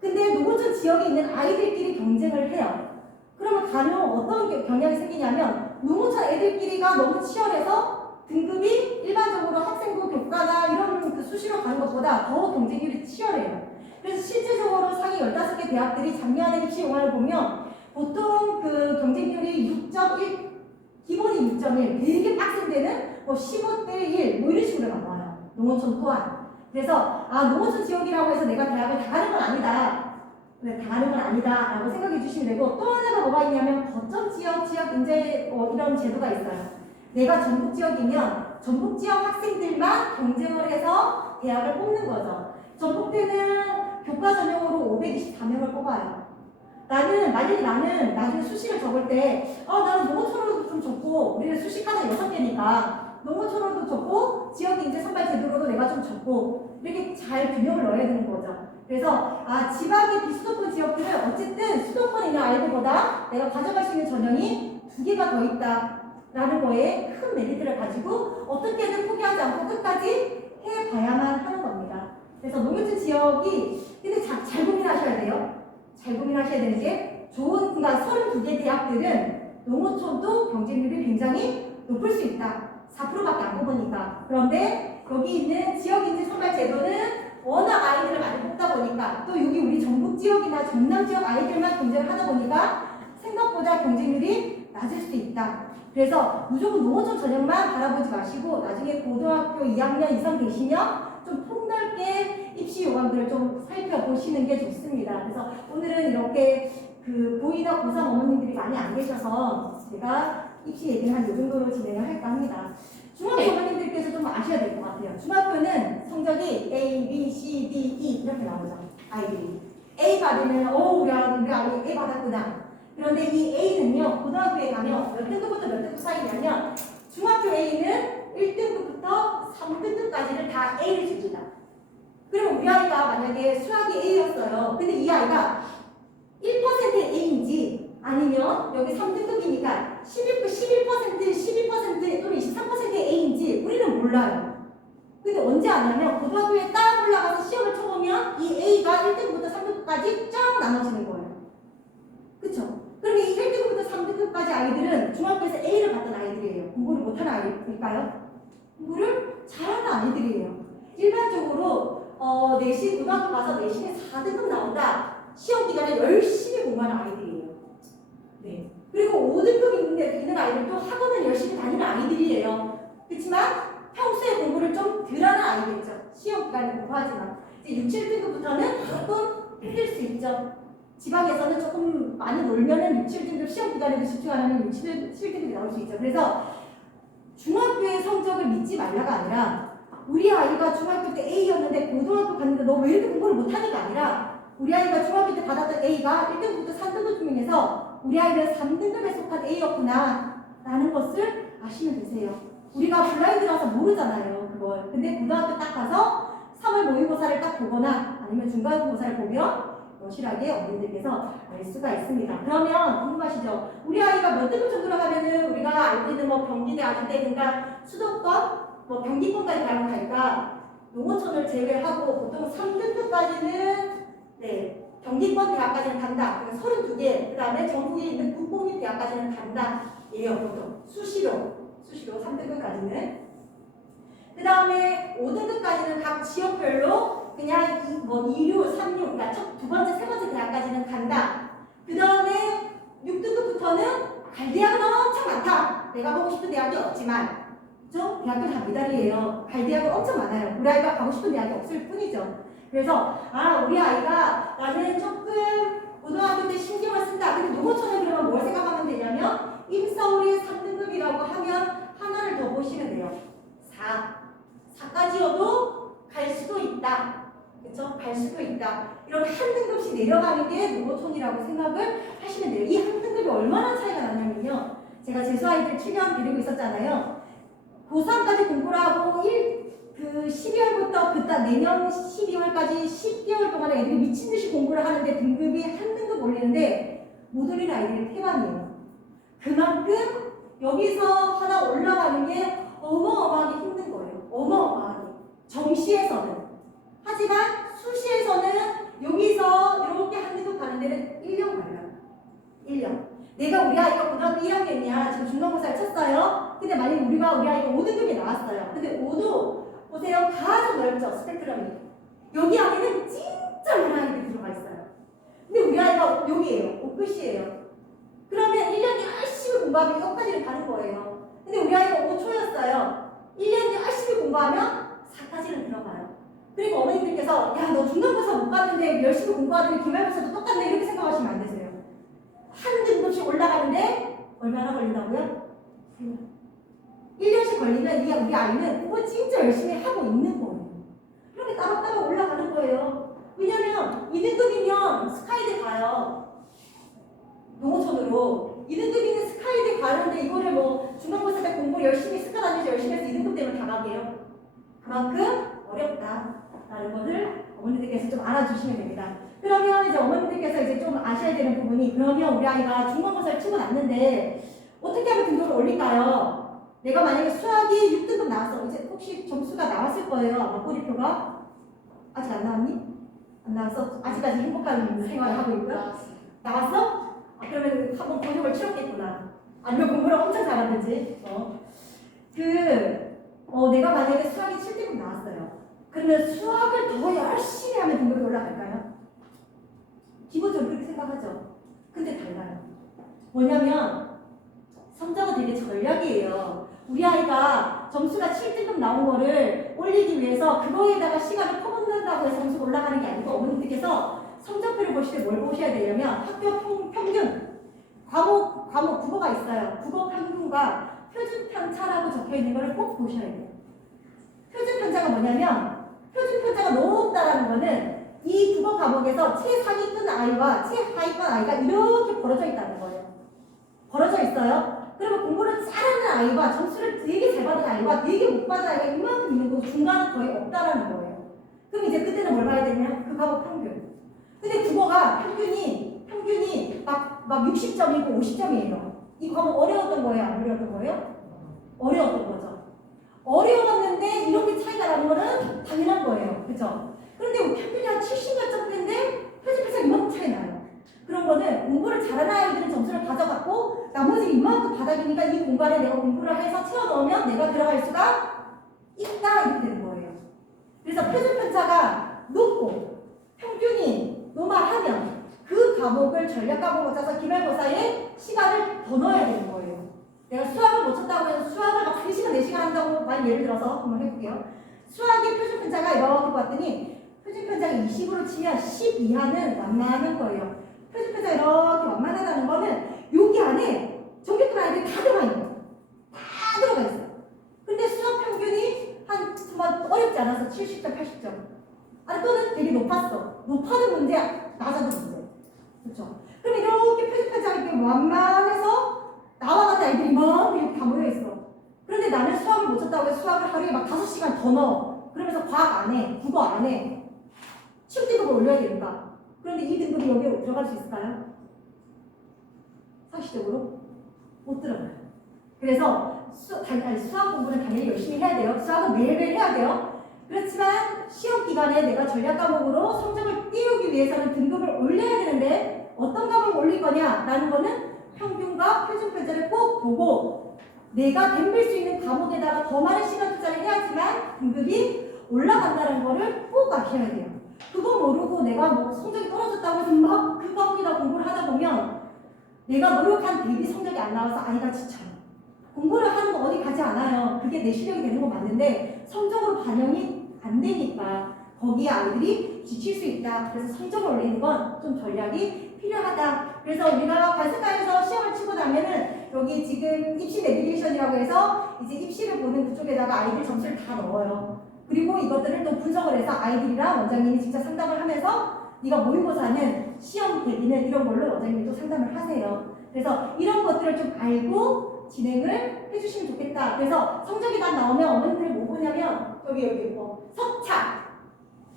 근데 농어촌 지역에 있는 아이들끼리 경쟁을 해요. 그러면 가령 어떤 경향이 생기냐면 농어촌 애들끼리가 너무 치열해서 등급이 일반적으로 학생부 교과나 이런 그 수시로 가는 것보다 더 경쟁률이 치열해요. 그래서 실질적으로 상위 15개 대학들이 작년에 입시 용화를 보면 보통 그 경쟁률이 6.1, 기본이 6.1, 되게 빡센 데는 뭐 15대 1, 뭐 이런 식으로 나와요. 농어촌 또한. 그래서 농어촌 지역이라고 해서 내가 대학을 다 가는 건 아니다. 네, 다 가는 건 아니다 라고 생각해 주시면 되고, 또 하나가 뭐가 있냐면 거점 지역 인재 이런 제도가 있어요. 내가 전북 지역이면 전북 지역 학생들만 경쟁을 해서 대학을 뽑는 거죠. 전북대는 교과 전형으로 524명을 뽑아요. 만약에 나는 나중에 수식을 적을 때, 나는 농어촌으로도 좀 적고, 우리는 수식 하나 6개니까, 농어촌으로도 적고, 지역인재 선발 제도로도 내가 좀 적고, 이렇게 잘 균형을 넣어야 되는 거죠. 그래서, 지방의 비수도권 지역들은 어쨌든 수도권에 있는 아이들보다 내가 가져갈 수 있는 전형이 2개가 더 있다라는 거에 큰 메리트를 가지고, 어떻게든 포기하지 않고 끝까지 해봐야만 하는 겁니다. 그래서 농어촌 지역이, 근데 잘 고민하셔야 돼요. 잘 고민하셔야 되는 게 그러니까 32개 대학들은 농어촌도 경쟁률이 굉장히 높을 수 있다. 4%밖에 안 뽑으니까. 그런데 여기 있는 지역인재 선발 제도는 워낙 아이들을 많이 뽑다 보니까 또 여기 우리 전북 지역이나 전남 지역 아이들만 경쟁을 하다 보니까 생각보다 경쟁률이 낮을 수 있다. 그래서 무조건 농어촌 전형만 바라보지 마시고 나중에 고등학교 2학년 이상 되시면 좀 폭넓게 입시 요강들을 좀 살펴보시는 게 좋습니다. 그래서 오늘은 이렇게 고2나 고3 어머님들이 많이 안 계셔서 제가 입시 얘기를 한 이 정도로 진행을 할까 합니다. 중학교 어머님들께서 좀 아셔야 될 것 같아요. 중학교는 성적이 A, B, C, D, E 이렇게 나오죠. 아이들이. A 받으면 우리 아이 A 받았구나. 그런데 이 A는요. 고등학교에 가면 몇 등급부터 몇 등급 사이냐면 중학교 A는 1등급부터 3등급까지를 다 A를 줍니다. 그럼 우리 아이가 만약에 수학이 A였어요. 근데 이 아이가 1%의 A인지 아니면 여기 3등급이니까 12% 또는 23%의 A인지 우리는 몰라요. 근데 언제 아냐면 고등학교에 딱 올라가서 시험을 쳐보면 이 A가 1등급부터 3등급까지 쫙 나눠지는 거예요. 그쵸? 그러면 이 1등급부터 3등급까지 아이들은 중학교에서 A를 받던 아이들이에요. 공부를 못하는 아이일까요? 공부를 잘하는 아이들이에요. 일반적으로 내신 고등학교 가서 내신에 4등급 나온다. 시험 기간에 열심히 공부하는 아이들이에요. 네. 그리고 5등급 있는 아이들도 학원을 열심히 다니는 아이들이에요. 그렇지만 평소에 공부를 좀 덜하는 아이들이죠. 시험 기간에 공부하지만 이제 6, 7등급부터는 조금 힘들 수 있죠. 지방에서는 조금 많이 놀면은 6, 7등급 시험 기간에도 집중 안 하면 6, 7등급이 나올 수 있죠. 그래서 중학교의 성적을 믿지 말라가 아니라 우리 아이가 중학교 때 A였는데 고등학교 갔는데 너 왜 이렇게 공부를 못하니까 아니라 우리 아이가 중학교 때 받았던 A가 1등급부터 3등급 중에서 우리 아이는 3등급에 속한 A였구나 라는 것을 아시면 되세요. 우리가 블라인드라서 모르잖아요 그걸. 근데 고등학교 딱 가서 3월 모의고사를 딱 보거나 아니면 중간고사를 보면 여실하게 어머님들께서 알 수가 있습니다. 그러면 궁금하시죠? 우리 아이가 몇 등급 정도로 하면은 우리가 알고 있는 경기대 아주대든가 수도권, 경기권까지 갈까? 농어촌을 제외하고 보통 3등급까지는 경기권 대학까지는 간다. 그러니까 32개. 그 다음에 전국에 있는 국공립 대학까지는 간다. 예요, 보통. 수시로 3등급까지는. 그 다음에 5등급까지는 각 지역별로 그냥 2류, 3류, 그러니까 두 번째, 세 번째 대학까지는 간다. 그 다음에 6등급부터는 갈 대학은 엄청 많다. 내가 가고 싶은 대학이 없지만, 그죠? 대학교 다 미달이에요. 갈 대학은 엄청 많아요. 우리 아이가 가고 싶은 대학이 없을 뿐이죠. 그래서, 우리 아이가 나는 조금 고등학교 때 신경을 쓴다. 근데 농어촌에 그러면 뭘 생각하면 되냐면, 임서울이 3등급이라고 하면 하나를 더 보시면 돼요. 4까지여도 갈 수도 있다. 그쵸? 갈 수도 있다. 이렇게 한 등급씩 내려가는 게 농어촌이라고 생각을 하시면 돼요. 이 한 등급이 얼마나 차이가 나냐면요. 제가 재수 아이들 7년 데리고 있었잖아요. 고3까지 공부를 하고 12월부터 내년 12월까지 10개월 동안 애들이 미친듯이 공부를 하는데 등급이 한 등급 올리는데 못 올리는 아이들이 태반이에요. 그만큼 여기서 하나 올라가는 게 어마어마하게 힘든 거예요. 어마어마하게. 정시에서는. 하지만 수시에서는 여기서 이렇게 한 등급 가는 데는 1년 걸려요. 1년. 내가 우리 아이가 고등학교 1학년이야. 지금 중간고사를 쳤어요. 근데 만약에 우리 아이가 5등급이 나왔어요. 근데 5도 보세요. 가장 넓죠. 스펙트럼이. 여기 안에는 진짜 많은 아이들이 들어가 있어요. 근데 우리 아이가 여기에요. 끝이에요. 그러면 1년 열심히 공부하면 여기까지는 가는 거예요. 근데 우리 아이가 5초였어요. 1년 열심히 공부하면 4까지는 들어가요. 그리고 어머님들께서 야, 너 중간고사 못 봤는데 열심히 공부하더니 기말고사도 똑같네 이렇게 생각하시면 안 되세요. 한 등급씩 올라가는데 얼마나 걸린다고요? 1년씩 걸리면 우리 아이는 공부 진짜 열심히 하고 있는 거예요. 그렇게 따로따로 올라가는 거예요. 왜냐면 2등급이면 스카이대 가요. 농어촌으로 2등급이는 스카이대 가는데 이거를 뭐 중간고사 때 공부 열심히 스카 다니면서 열심히 해서 2등급 되면 다 가게요. 그만큼 어렵다라는 것을 어머니들께서 좀 알아주시면 됩니다. 그러면 이제 어머니들께서 이제 좀 아셔야 되는 부분이, 그러면 우리 아이가 중간고사를 치고 났는데 어떻게 하면 등급을 올릴까요? 내가 만약에 수학이 6등급 나왔어. 이제 혹시 점수가 나왔을 거예요. 아마 꼬리표가. 아직 안 나왔니? 안 나왔어? 아직까지 행복한 생활을 하고 있고요. 나왔어? 아, 그러면 한번 곤욕을 치렀겠구나. 아니면 공부를 엄청 잘하든지. 내가 만약에 수학이 7등급 나왔어요. 그러면 수학을 더 열심히 하면 등급이 올라갈까요? 기본적으로 그렇게 생각하죠. 근데 달라요. 뭐냐면 성적은 되게 전략이에요. 우리 아이가 점수가 7등급 나온 거를 올리기 위해서 그거에다가 시간을 퍼붓는다고 해서 점수가 올라가는 게 아니고, 어머님들께서 성적표를 보실 때 뭘 보셔야 되냐면 학교 평균, 과목 국어가 있어요. 국어 평균과 표준 편차라고 적혀 있는 거를 꼭 보셔야 돼요. 표준 편차가 뭐냐면, 표준 편차가 높다라는 거는 이 국어 과목에서 최상위권 아이와 최하위권 아이가 이렇게 벌어져 있다는 거예요. 벌어져 있어요. 그러면 공부를 잘하는 아이와 점수를 되게 잘 받은 아이와 되게 못 받은 아이가 이만큼 있는 거고 중간은 거의 없다라는 거예요. 그럼 이제 그때는 뭘 봐야 되냐? 그 과목 평균. 근데 국어가 평균이 막 60점이고 50점이에요. 이 과목 어려웠던 거예요? 안 어려웠던 거예요? 어려웠던 거죠. 어려웠는데 이렇게 차이가 나는 거는 당연한 거예요. 그죠? 그런데 평균이 한 70몇 점대인데 표준편차가 이만큼 차이 나요. 그런 거는 공부를 잘하는 아이들은 점수를 가져갔고 나머지 이만큼 바닥이니까 이 공간에 내가 공부를 해서 채워넣으면 내가 들어갈 수가 있다, 이렇게 되는 거예요. 그래서 표준편차가 높고 평균이 노말하면 그 과목을 전략 과목으로 짜서 기말고사에 시간을 더 넣어야 되는 거예요. 내가 수학을 못 쳤다고 해서 수학을 막 3시간, 4시간 한다고, 많이 예를 들어서 한번 해볼게요. 수학의 표준편차가 이렇게 봤더니 표준편차가 20으로 치면 10 이하는 완만한 거예요. 표준편차가 이렇게 완만하다는 거는 여기 안에 전교권 아이들이 다 들어가 있는 거예요. 다 들어가 있어요. 근데 수학 평균이 한 정말 어렵지 않아서 70점, 80점. 아니 또는 되게 높았어. 높아도 문제, 낮아도 문제. 그렇죠? 그럼 이렇게 표준편차가 이렇게 완만해서 나와 같은 아이들이 막 이렇게 다 모여있어. 그런데 나는 수학을 못 쳤다고 해서 수학을 하루에 막 5시간 더 넣어. 그러면서 과학 안 해, 국어 안 해. 7등급을 올려야 되니까. 그런데 2등급이 여기에 들어갈 수 있을까요? 상식적으로? 못 들어가요. 그래서 수학 공부는 당연히 열심히 해야 돼요. 수학은 매일매일 해야 돼요. 그렇지만 시험 기간에 내가 전략 과목으로 성적을 띄우기 위해서는 등급을 올려야 되는데 어떤 과목을 올릴 거냐라는 거는 평균과 표준 편차를 꼭 보고 내가 덤빌 수 있는 과목에다가 더 많은 시간 투자를 해야지만 등급이 올라간다는 거를 꼭 아셔야 돼요. 그거 모르고 내가 뭐 성적이 떨어졌다고 해서 막 그 과목이나 공부를 하다 보면 내가 노력한 대비 성적이 안 나와서 아이가 지쳐요. 공부를 하는 거 어디 가지 않아요. 그게 내 실력이 되는 건 맞는데 성적으로 반영이 안 되니까 거기에 아이들이 지칠 수 있다. 그래서 성적을 올리는 건 좀 전략이 필요하다. 그래서 우리가 관습과에서 시험을 치고 나면은 여기 지금 입시 내비게이션이라고 해서 이제 입시를 보는 그쪽에다가 아이들 점수를 다 넣어요. 그리고 이것들을 또 분석을 해서 아이들이랑 원장님이 직접 상담을 하면서 네가 모의고사는 시험 대비는 이런 걸로 원장님이 또 상담을 하세요. 그래서 이런 것들을 좀 알고 진행을 해주시면 좋겠다. 그래서 성적이 다 나오면 어머니들이 뭐 보냐면 여기 뭐 석차,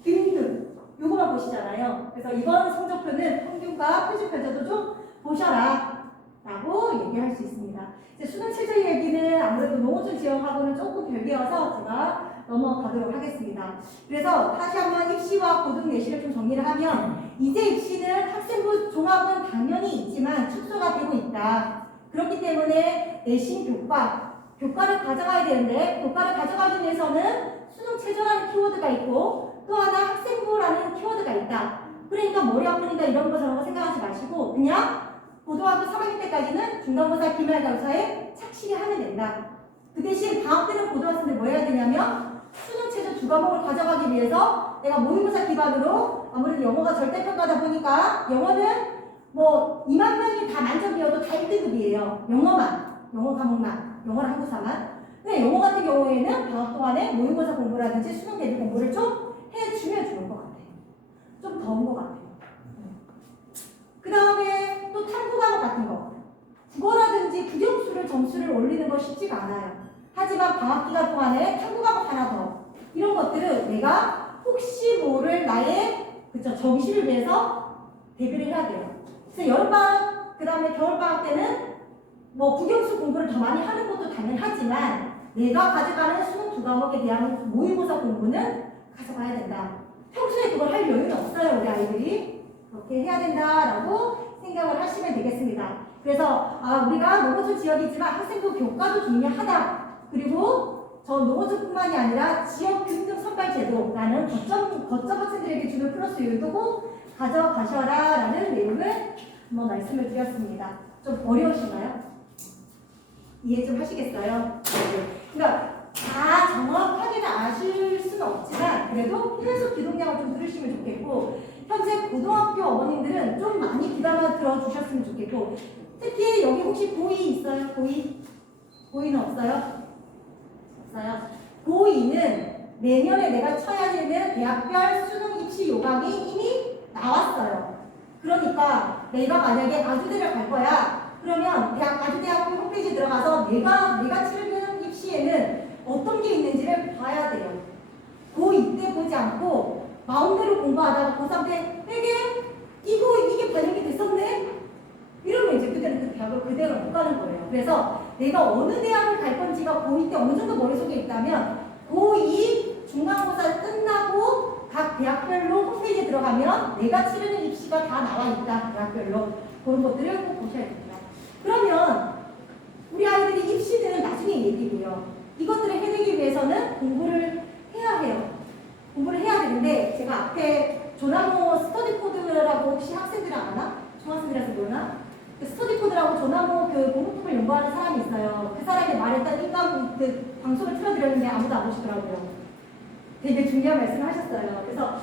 등급 요거만 보시잖아요. 그래서 이번 성적표는 평균과 표준 편차도 좀 보셔라 라고 얘기할 수 있습니다. 이제 수능 최저 얘기는 아무래도 농어촌 지역하고는 조금 별개여서 제가 넘어가도록 하겠습니다. 그래서 다시 한번 입시와 고등 내시를 좀 정리를 하면 이제 입시는 학생부 종합은 당연히 있지만 축소가 되고 있다. 그렇기 때문에 내신 교과를 가져가야 되는데 교과를 가져가기 위해서는 수능 최저라는 키워드가 있고 또 하나 학생부라는 키워드가 있다. 그러니까 머리 아프니까 이런 거 저런 거 생각하지 마시고 그냥 고등학교 3학년 때까지는 중간고사, 기말고사에 착실히 하면 된다. 그 대신 방학 때는 고등학생들 뭐 해야 되냐면 수능 최저 2과목을 가져가기 위해서 내가 모의고사 기반으로 아무래도 영어가 절대평가다 보니까 영어는 뭐 2만 명이 다 만점이어도 다 1등급이에요. 영어 과목만, 영어랑 한국사만. 근데 영어 같은 경우에는 방학 동안에 모의고사 공부라든지 수능 대비 공부를 좀 해주면 좋을 것 같아요. 좀 더운 것 같아요. 그 다음에 또 탐구 과목 같은 쉽지가 않아요. 하지만 방학 기간 동안에 탐구 과목 하나 더 이런 것들은 내가 혹시 모를 나의 정시를 위해서 대비를 해야 돼요. 그래서 여름방학 그 다음에 겨울방학 때는 뭐 국영수 공부를 더 많이 하는 것도 당연하지만 내가 가져가는 수능 두 과목에 대한 모의고사 공부는 가져가야 된다. 평소에 그걸 할 여유는 없어요. 우리 아이들이. 그렇게 해야 된다라고 생각을 하시면 되겠습니다. 그래서 우리가 농어촌 지역이지만 학생부 교과도 중요하다. 그리고 저 농어촌뿐만이 아니라 지역 균등 선발 제도라는 거점 학생들에게 주는 플러스 요소도 가져가셔라라는 내용을 한번 말씀을 드렸습니다. 좀 어려우신가요? 이해 좀 하시겠어요? 그러니까 다 정확하게는 아실 수는 없지만 그래도 계속 기동량을 좀 들으시면 좋겠고 현재 고등학교 어머님들은 좀 많이 귀담아 들어주셨으면 좋겠고 특히 여기 혹시 고2 있어요? 고2는 없어요? 없어요. 고2는 내년에 내가 쳐야 되는 대학별 수능 입시 요강이 이미 나왔어요. 그러니까 내가 만약에 아주대를 갈 거야. 그러면 아주대학교 홈페이지에 들어가서 내가 치르는 입시에는 어떤 게 있는지를 봐야 돼요. 고2 때 보지 않고 마음대로 공부하다가 고3 때 이게 반영이 됐었네? 이러면 이제 그때는 그 대학을 그대로 못 가는 거예요. 그래서 내가 어느 대학을 갈 건지가 고2 때 어느 정도 머릿속에 있다면 고2 중간고사 끝나고 각 대학별로 홈페이지에 들어가면 내가 치르는 입시가 다 나와 있다. 대학별로. 그런 것들을 꼭 보셔야 됩니다. 그러면 우리 아이들이 입시는 나중에 얘기고요. 이것들을 해내기 위해서는 공부를 해야 해요. 공부를 해야 되는데 제가 앞에 조나모 스터디 코드라고 혹시 학생들이 아나? 중학생들이라서 모르나? 그 스터디 코드라고 조나모 그 공부법을 연구하는 사람이 있어요. 그 사람이 말했던 인강 그 방송을 틀어드렸는데 아무도 안 오시더라고요. 되게 중요한 말씀을 하셨어요. 그래서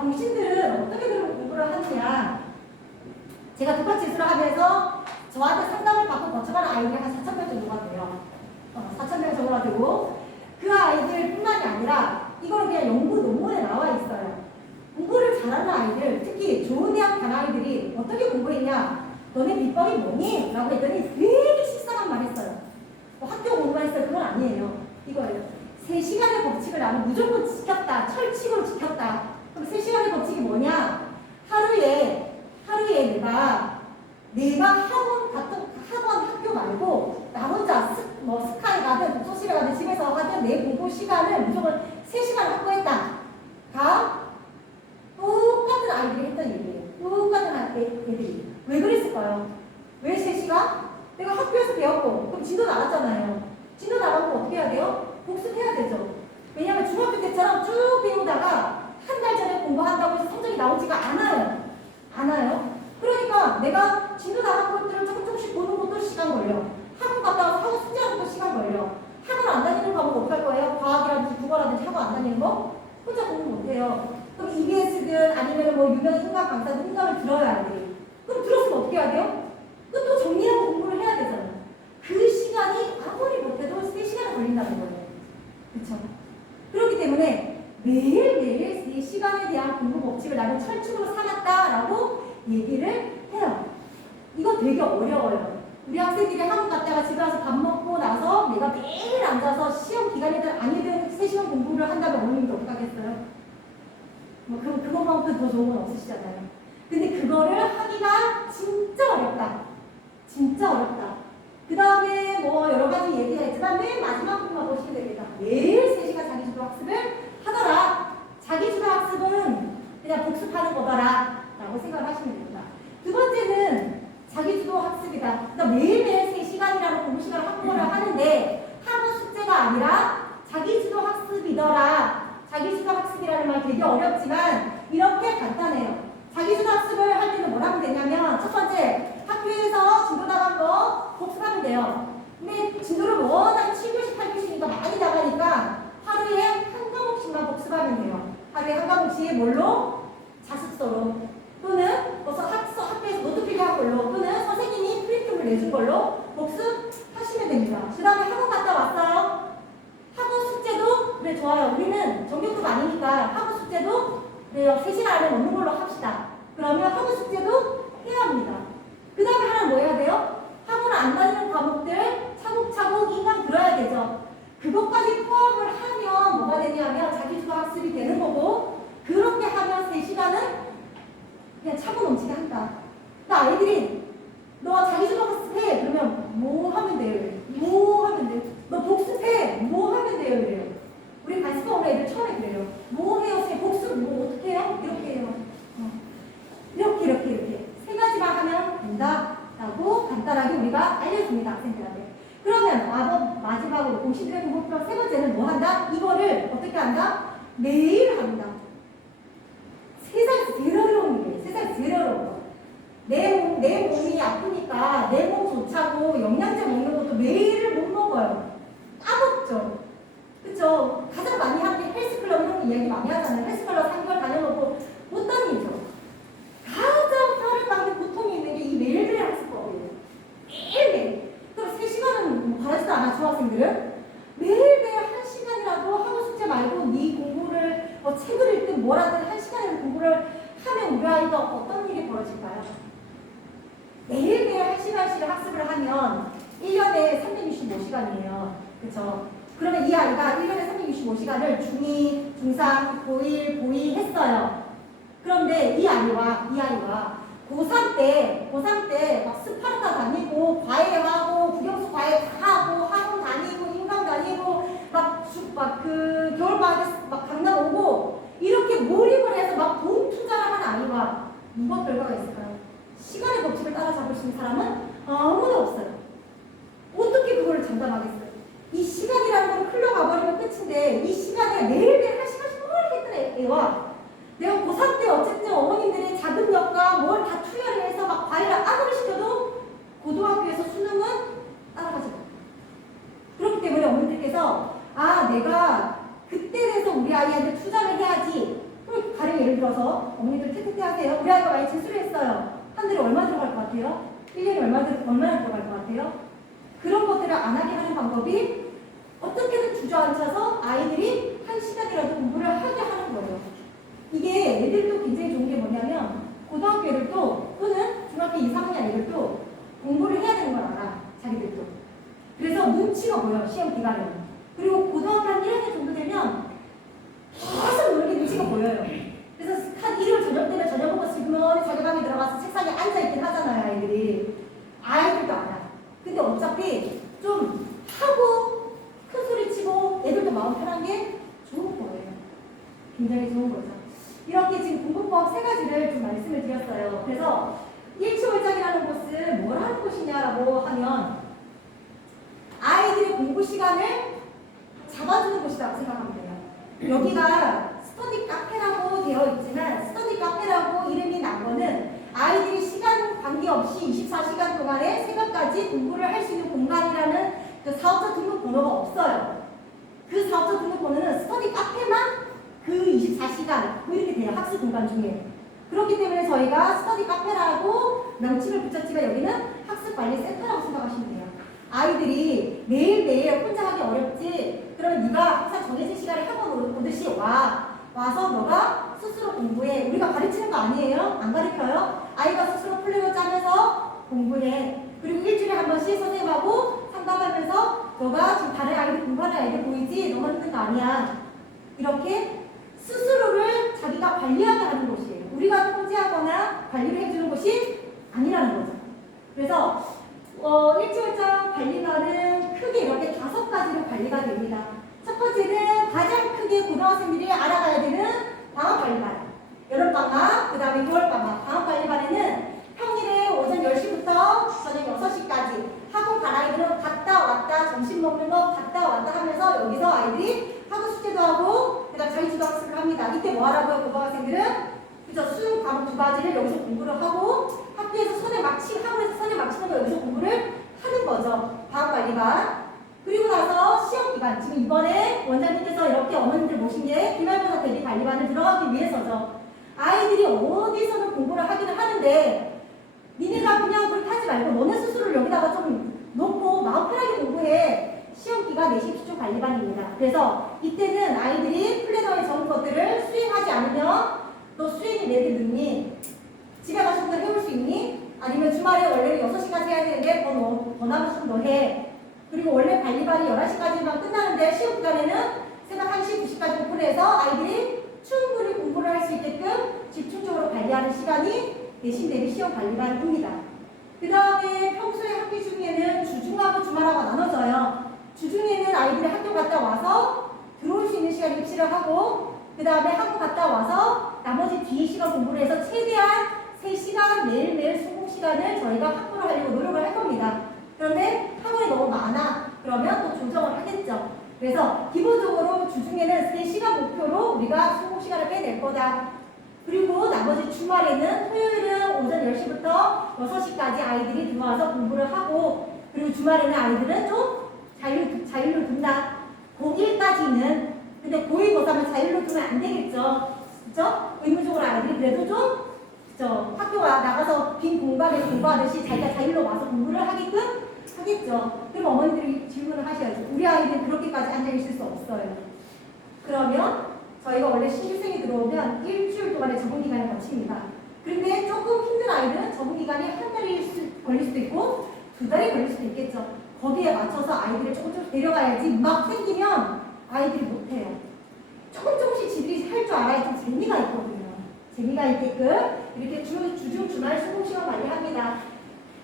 공신들은 어떻게 그런 공부를 하느냐. 제가 독학 재수를 하면서 저한테 상담을 받고 거쳐가는 아이들이 한 4,000명 정도가 돼요. 4,000명 정도가 되고 그 아이들뿐만이 아니라 이걸 그냥 연구 논문에 나와 있어요. 공부를 잘하는 아이들, 특히 좋은 대학 간 아이들이 어떻게 공부했냐? 너네 비법이 뭐니? 라고 했더니 되게 식상한 말 했어요. 학교 공부만 했어요. 그건 아니에요. 이거예요. 3시간의 법칙을 나는 무조건 지켰다. 철칙으로 지켰다. 그럼 3시간의 법칙이 뭐냐? 하루에 내가 학교 말고 나 혼자 스카이 가든 독서실에 가든 집에서 하든 내 공부 시간을 무조건 3시간 확보했다. 똑같은 아이들이 했던 얘기예요. 똑같은 애들이. 왜 그랬을까요? 왜 3시간? 내가 학교에서 배웠고 그럼 진도 나갔잖아요. 진도 나가고 어떻게 해야 돼요? 복습해야 되죠. 왜냐하면 중학교 때처럼 쭉 배우다가 한 달 전에 공부한다고 해서 성적이 나오지가 않아요. 그러니까 내가 진도 나간 것들을 조금씩 보는 것도 시간 걸려. 학원 갔다 와서 학원 숙제하는 것도 시간 걸려. 학원 안 다니는 과목 어떻게 할 거예요? 과학이라든지 국어라든지 학원 안 다니는 거? 혼자 공부 못해요. 그럼 EBS든 아니면 뭐 유명한 인강 강사든 인강을 들어야 돼. 그럼 들었으면 어떻게 해야 돼요? 또 정리하고 공부를 해야 되잖아요. 그 시간이 아무리 못해도 3시간이 걸린다는 거예요. 그렇죠? 그렇기 때문에 매일매일 3시간에 대한 공부 법칙을 나는 철칙으로 삼았다라고 얘기를 해요. 이거 되게 어려워요. 우리 학생들이 학원 갔다가 집에 와서 밥 먹고 나서 내가 매일 앉아서 시험 기간이든 아니든 3시간 공부를 한다면 어머님도 어떡하겠어요? 뭐 그것만큼 더 좋은 건 없으시잖아요. 근데 그거를 하기가 진짜 어렵다. 진짜 어렵다. 그 다음에 뭐 여러 가지 얘기가 있지만 맨 마지막 부분만 보시면 됩니다. 매일 3시간 자기주도 학습을 하더라. 자기주도 학습은 그냥 복습하는 거더라 라고 생각을 하시면 됩니다. 두 번째는 자기주도 학습이다. 그러니까 매일매일 3시간이라는 공부 시간을 확보를 하는데 학원 숙제가 아니라 자기주도 학습이더라. 자기주도 학습이라는 말 되게 어렵지만 이렇게 간단해요. 자기주도 학습을 할 때는 뭘 하면 되냐면 첫 번째, 학교에서 진도 나간 거 복습하면 돼요. 근데 진도를 워낙 7교시, 8교시니까 많이 나가니까 하루에 한 과목씩만 복습하면 돼요. 하루에 한 과목씩 뭘로? 자습서로 또는 학교에서 노트 필요한 걸로 또는 선생님이 프린트를 내준 걸로 복습하시면 됩니다. 그 다음에 학원 갔다 왔어요. 학원 숙제도 그래 좋아요. 우리는 전교급 아니니까 학원 숙제도 그래요. 3시간 안에 넣는 걸로 합시다. 그러면 학원 숙제도 해야 합니다. 그 다음에 하나 뭐 해야 돼요? 학원 안 다니는 과목들 차곡차곡 인강 아이들이 너 자기주도 학습해. 그러면 뭐 하면 돼요? 뭐 하면 돼요? 너 복습해. 뭐 하면 돼요? 이래요. 우리 관습 오는 애들 처음에 그래요. 뭐 해요? 쌤 복습 뭐 어떻게 해요? 이렇게 해요. 이렇게 세 가지만 하면 된다라고 간단하게 우리가 알려줍니다. 학생들한테. 그러면 마지막으로 공식들의 공부표 세 번째는 뭐 한다? 이거를 어떻게 한다? 매일 한다. 세상 제일 어려운 일이에요. 세상 제일 어려운 거. 내 몸이 아프니까 내 몸 좋자고 영양제 먹는 것도 매일 못 먹어요. 까먹죠. 그쵸? 가장 많이 하는 게 헬스클럽 이런 이야기 많이 하잖아요. 헬스클럽 3개월 다녀놓고 못 다니죠. 가장 뼈를 깎는 고통이 있는 게 이 매일매일 학습법이에요. 매일매일. 그럼 3시간은 뭐 바라지도 않아, 중학생들은? 매일매일 1시간이라도 하고 숙제 말고 네 공부를 책을 읽든 뭐라든 1시간이라도 공부를 하면 우리 아이가 어떤 일이 벌어질까요? 매일매일 1시간씩 학습을 하면 1년에 365시간이에요. 그쵸? 그러면 이 아이가 1년에 365시간을 중2, 중3, 고1, 고2 했어요. 그런데 이 아이와 고3 때 막 스파르타 다니고 과외하고 국영수 과외 다 하고 학원 다니고 인강 다니고 그 겨울방학에 막 강남 오고 이렇게 몰입을 해서 막 돈 투자를 하는 아이와 무엇 결과가 있을까요? 시간의 법칙을 따라잡을 수 있는 사람은 아무도 없어요. 어떻게 그걸 장담하겠어요? 이 시간이라는 건 흘러가버리면 끝인데 이 시간에 매일매일 1시간씩 뭘 했던 애와 내가 고3 때 어쨌든 어머님들이 자금력과 뭘 다 투여를 해서 막 과외를 아무리 시켜도 고등학교에서 수능은 따라가지 못해요. 그렇기 때문에 어머님들께서 내가 그때 돼서 우리 아이한테 투자를 해야지. 가령 예를 들어서 어머니들 테테테 하세요. 우리 아이가 많이 재수를 했어요. 한 달에 얼마 들어갈 것 같아요? 1년에 얼마나 들어갈 것 같아요? 그런 것들을 안 하게 하는 방법이 어떻게든 주저앉혀서 아이들이 1시간이라도 공부를 하게 하는 거예요. 이게 애들도 굉장히 좋은 게 뭐냐면 고등학교 애들도 또는 중학교 2, 3학년 애들도 공부를 해야 되는 걸 알아. 자기들도. 그래서 눈치가 보여. 시험 기간에는. 그리고 고등학교 한 1학년 정도 되면 계속 노는 게 눈치가 보여요. 그래서 한 일요일 저녁 때면 저녁 먹고 지금 자기 방에 들어가서 책상에 앉아있긴 하잖아요. 아이들도 알아. 근데 어차피 좀 하고 큰 소리 치고 애들도 마음 편한 게 좋은 거예요. 굉장히 좋은 거죠. 이렇게 지금 공부법 3가지를 좀 말씀을 드렸어요. 그래서 일치월장이라는 곳은 뭘 하는 곳이냐라고 하면 아이들의 공부 시간을 잡아주는 곳이라고 생각하면 돼요. 여기가 스터디 카페라고 되어 있지만 스터디 카페라고 이름이 난 거는 아이들이 시간 관계없이 24시간 동안에 새벽까지 공부를 할 수 있는 공간이라는 그 사업자 등록번호가 없어요. 그 사업자 등록번호는 스터디 카페만 그 24시간 뭐 이렇게 돼요. 학습 공간 중에. 그렇기 때문에 저희가 스터디 카페라고 명칭을 붙였지만 여기는 학습관리센터라고 생각하시면 돼요. 아이들이 매일매일 혼자 하기 어렵지. 그러면 네가 항상 정해진 시간에 학원 오듯이 와서 너가 스스로 공부해. 우리가 가르치는 거 아니에요? 안 가르쳐요? 아이가 스스로 플랜을 짜면서 공부해. 그리고 일주일에 한 번씩 선생님하고 상담하면서 너가 지금 다른 아이들 공부하는 아이들 보이지? 너만 힘든 거 아니야. 이렇게 스스로를 자기가 관리하게 하는 곳이에요. 우리가 통제하거나 관리를 해주는 곳이 아니라는 거죠. 그래서 일치월장 관리반은 크게 이렇게 5가지로 관리가 됩니다. 첫 번째는 가장 크게 고등학생들이 알아가야 되는 방학관리반. 여름방학, 그 다음에 6월방학. 방학관리반에는 평일에 오전 10시부터 저녁 6시까지 학원 갈 아이들은 갔다 왔다 점심 먹는 거 갔다 왔다 하면서 여기서 아이들이 학원 숙제도 하고 그 다음 자기주도 학습을 합니다. 이때 뭐 하라고요? 고등학생들은 그죠? 수능 과목 2가지를 여기서 공부를 하고 학교에서 학원에서 선에 맞추는 거 여기서 공부를 하는 거죠. 방학관리반. 그리고 나서 시험기간. 지금 이번에 원장님께서 이렇게 어머님들 모신 게 기말고사 대비관리반을 들어가기 위해서죠. 아이들이 어디서는 공부를 하기는 하는데 니네가 그냥 그렇게 하지 말고 너네 스스로를 여기다가 좀 놓고 마음 편하게 공부해. 시험기간 내신 기초관리반입니다. 그래서 이때는 아이들이 플래너에 적은 것들을 수행하지 않으면 너 수행이 내일 늦니? 집에 가서 좀 더 해볼 수 있니? 아니면 주말에 원래는 6시까지 해야 되는데 더 남으시면 더 해. 그리고 원래 관리반이 11시까지만 끝나는데 시험 기간에는 새벽 1시, 2시까지 오픈해서 아이들이 충분히 공부를 할 수 있게끔 집중적으로 관리하는 시간이 내신 대비 시험 관리반입니다. 그 다음에 평소에 학기 중에는 주중하고 주말하고 나눠져요. 주중에는 아이들이 학교 갔다 와서 들어올 수 있는 시간 입시를 하고, 그 다음에 학교 갔다 와서 나머지 뒤에 시간 공부를 해서 최대한 3시간 매일매일 수공 시간을 저희가 확보를 하려고 노력을 할 겁니다. 그런데 학원이 너무 많아. 그러면 또 조정을 하겠죠. 그래서 기본적으로 주중에는 3시간 목표로 우리가 수공 시간을 빼낼 거다. 그리고 나머지 주말에는 토요일은 오전 10시부터 6시까지 아이들이 들어와서 공부를 하고, 그리고 주말에는 아이들은 좀 자율로 둔다. 고1까지는. 근데 고2, 고3은 자율로 두면 안 되겠죠. 그죠? 의무적으로 아이들이 그래도 좀, 그죠? 학교가 나가서 빈 공간에 공부하듯이 자기가 자율로 와서 공부를 하게끔 하겠죠. 그럼 어머니들이 질문을 하셔야죠. 우리 아이는 그렇게까지 앉아있을 수 없어요. 그러면 저희가 원래 신규생이 들어오면 일주일 동안의 적응기간을 거칩니다. 그런데 조금 힘든 아이들은 적응기간이 한 달이 걸릴 수도 있고 2달이 걸릴 수도 있겠죠. 거기에 맞춰서 아이들을 조금씩 데려가야지 막 생기면 아이들이 못해요. 조금씩 지들이 할 줄 알아야 좀 재미가 있거든요. 재미가 있게끔 이렇게 주중 주말 수공 시간 관리합니다.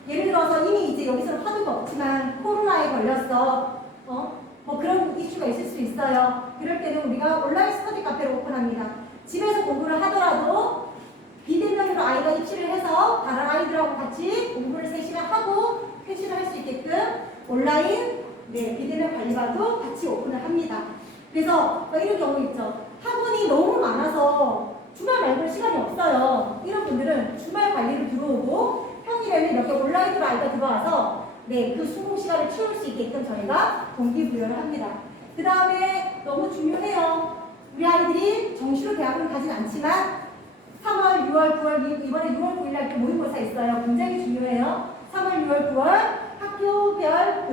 예를 들어서 이미 이제 여기서는 화두가 없지만 코로나에 걸렸어. 뭐 그런 이슈가 있을 수 있어요. 그럴 때는 우리가 온라인 스터디 카페를 오픈합니다. 집에서 공부를 하더라도 비대면으로 아이가 입시를 해서 다른 아이들하고 같이 공부를 3시간 하고 표시를 할 수 있게끔 온라인 비대면 관리반도 같이 오픈을 합니다. 그래서 이런 경우 있죠. 학원이 너무 많아서 주말 말고는 시간이 없어요. 이런 분들은 주말 관리로 들어오고 평일에는 이렇게 온라인으로 아이가 들어와서 그 수공 시간을 채울 수 있게끔 저희가 동기부여를 합니다. 그 다음에 너무 중요해요. 우리 아이들이 정시로 대학을 가진 않지만 3월, 6월, 9월, 이번에 6월 9일 날 모의고사 있어요. 굉장히 중요해요. 3월, 6월, 9월 학교별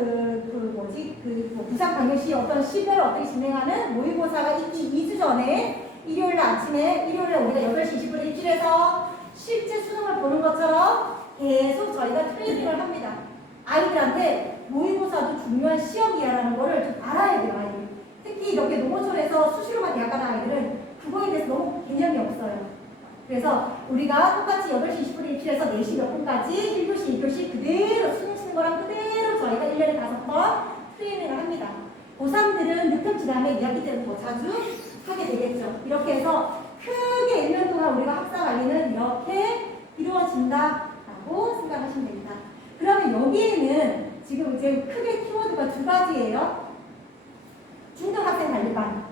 부산광역시 어떤 시별 어떻게 진행하는 모의고사가 있기 2주 전에 일요일 아침에 일요일에 우리가 8시 20분에 입실해서 실제 수능을 보는 것처럼 계속 저희가 트레이닝을 합니다. 아이들한테 모의고사도 중요한 시험이야라는 거를 좀 알아야 돼요. 아이들. 특히 이렇게 농어촌에서 수시로만 대학 가는 아이들은 그거에 대해서 너무 개념이 없어요. 그래서 우리가 똑같이 8시 20분에 입실해서 4시 몇 분까지 1교시, 2교시 그대로 수능 치는 거랑 그대로 저희가 1년에 5번 트레이닝을 합니다. 고3들은 늦금 지나면 2학기 때는 더 자주 하게 되겠죠. 이렇게 해서 크게 1년 동안 우리가 학사 관리는 이렇게 이루어진다라고 생각하시면 됩니다. 그러면 여기에는 지금 이제 크게 키워드가 2가지예요. 중등학생 관리반,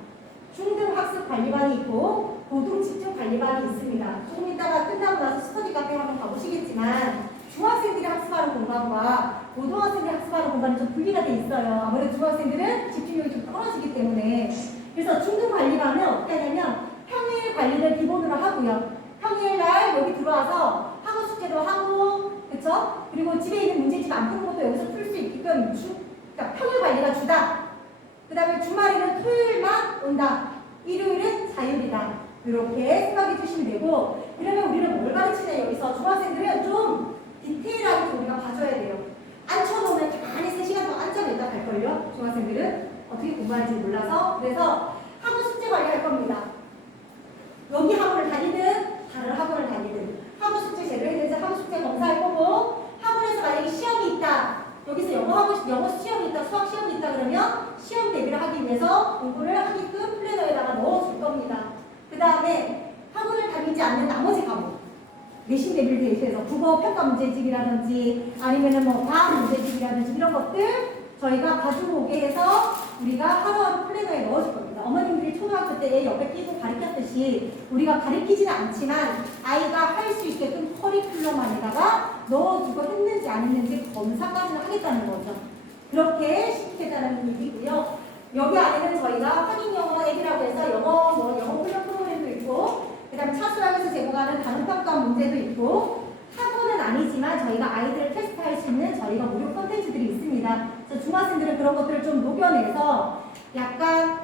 중등학습관리반이 있고 고등집중관리반이 있습니다. 조금 이따가 끝나고 나서 스터디 카페 한번 가보시겠지만 중학생들이 학습하는 공간과 고등학생들이 학습하는 공간이 좀 분리가 돼 있어요. 아무래도 중학생들은 집중력이 좀 떨어지기 때문에. 그래서 중등관리반은 어떻게 하냐면 평일 관리를 기본으로 하고요. 평일날 여기 들어와서 학원 숙제도 하고, 그쵸? 그리고 집에 있는 문제집 안 푸는 것도 여기서 풀 수 있게끔 그러니까 평일 관리가 주다. 그 다음에 주말에는 토요일만 온다. 일요일은 자율이다. 이렇게 생각해 주시면 되고, 그러면 우리는 뭘 가르치냐 여기서 중학생들은 좀 디테일하게 좀 우리가 봐줘야 돼요. 앉혀놓으면 가만히 3시간 동안 앉아서 있다 갈걸요. 중학생들은 어떻게 공부하는지 몰라서. 그래서 학원 숙제 관리할 겁니다. 여기 학원을 다니든 다른 학원을 다니든 학원 숙제 제대로 해야 되는지 학원 숙제 검사할 거고, 학원에서 만약에 시험이 있다. 여기서 영어 시험이 있다, 수학 시험이 있다 그러면 시험 대비를 하기 위해서 공부를 하게끔 플래너에다가 넣어줄 겁니다. 그 다음에 학원을 다니지 않는 나머지 과목, 내신 대비를 대비해서 국어 평가 문제집이라든지 아니면은 뭐 과학 문제집이라든지 이런 것들 저희가 가지고 오게 해서 우리가 학원 플래너에 넣어줄 겁니다. 어머님들이 초등학교 때 애 옆에 끼고 가르쳤듯이 우리가 가르치지는 않지만 아이가 할 수 있게끔 커리큘럼 안에다가 넣어주고 했는지 안 했는지 검사까지는 하겠다는 거죠. 그렇게 시키겠다는 얘기고요. 여기 안에는 저희가 확인 영어 앱이라고 해서 영어 훈련 프로그램도 있고, 그 다음에 차수학에서 제공하는 단어 평가 문제도 있고, 학원은 아니지만 저희가 아이들을 테스트할 수 있는 저희가 무료 콘텐츠들이 있습니다. 그래서 중학생들은 그런 것들을 좀 녹여내서 약간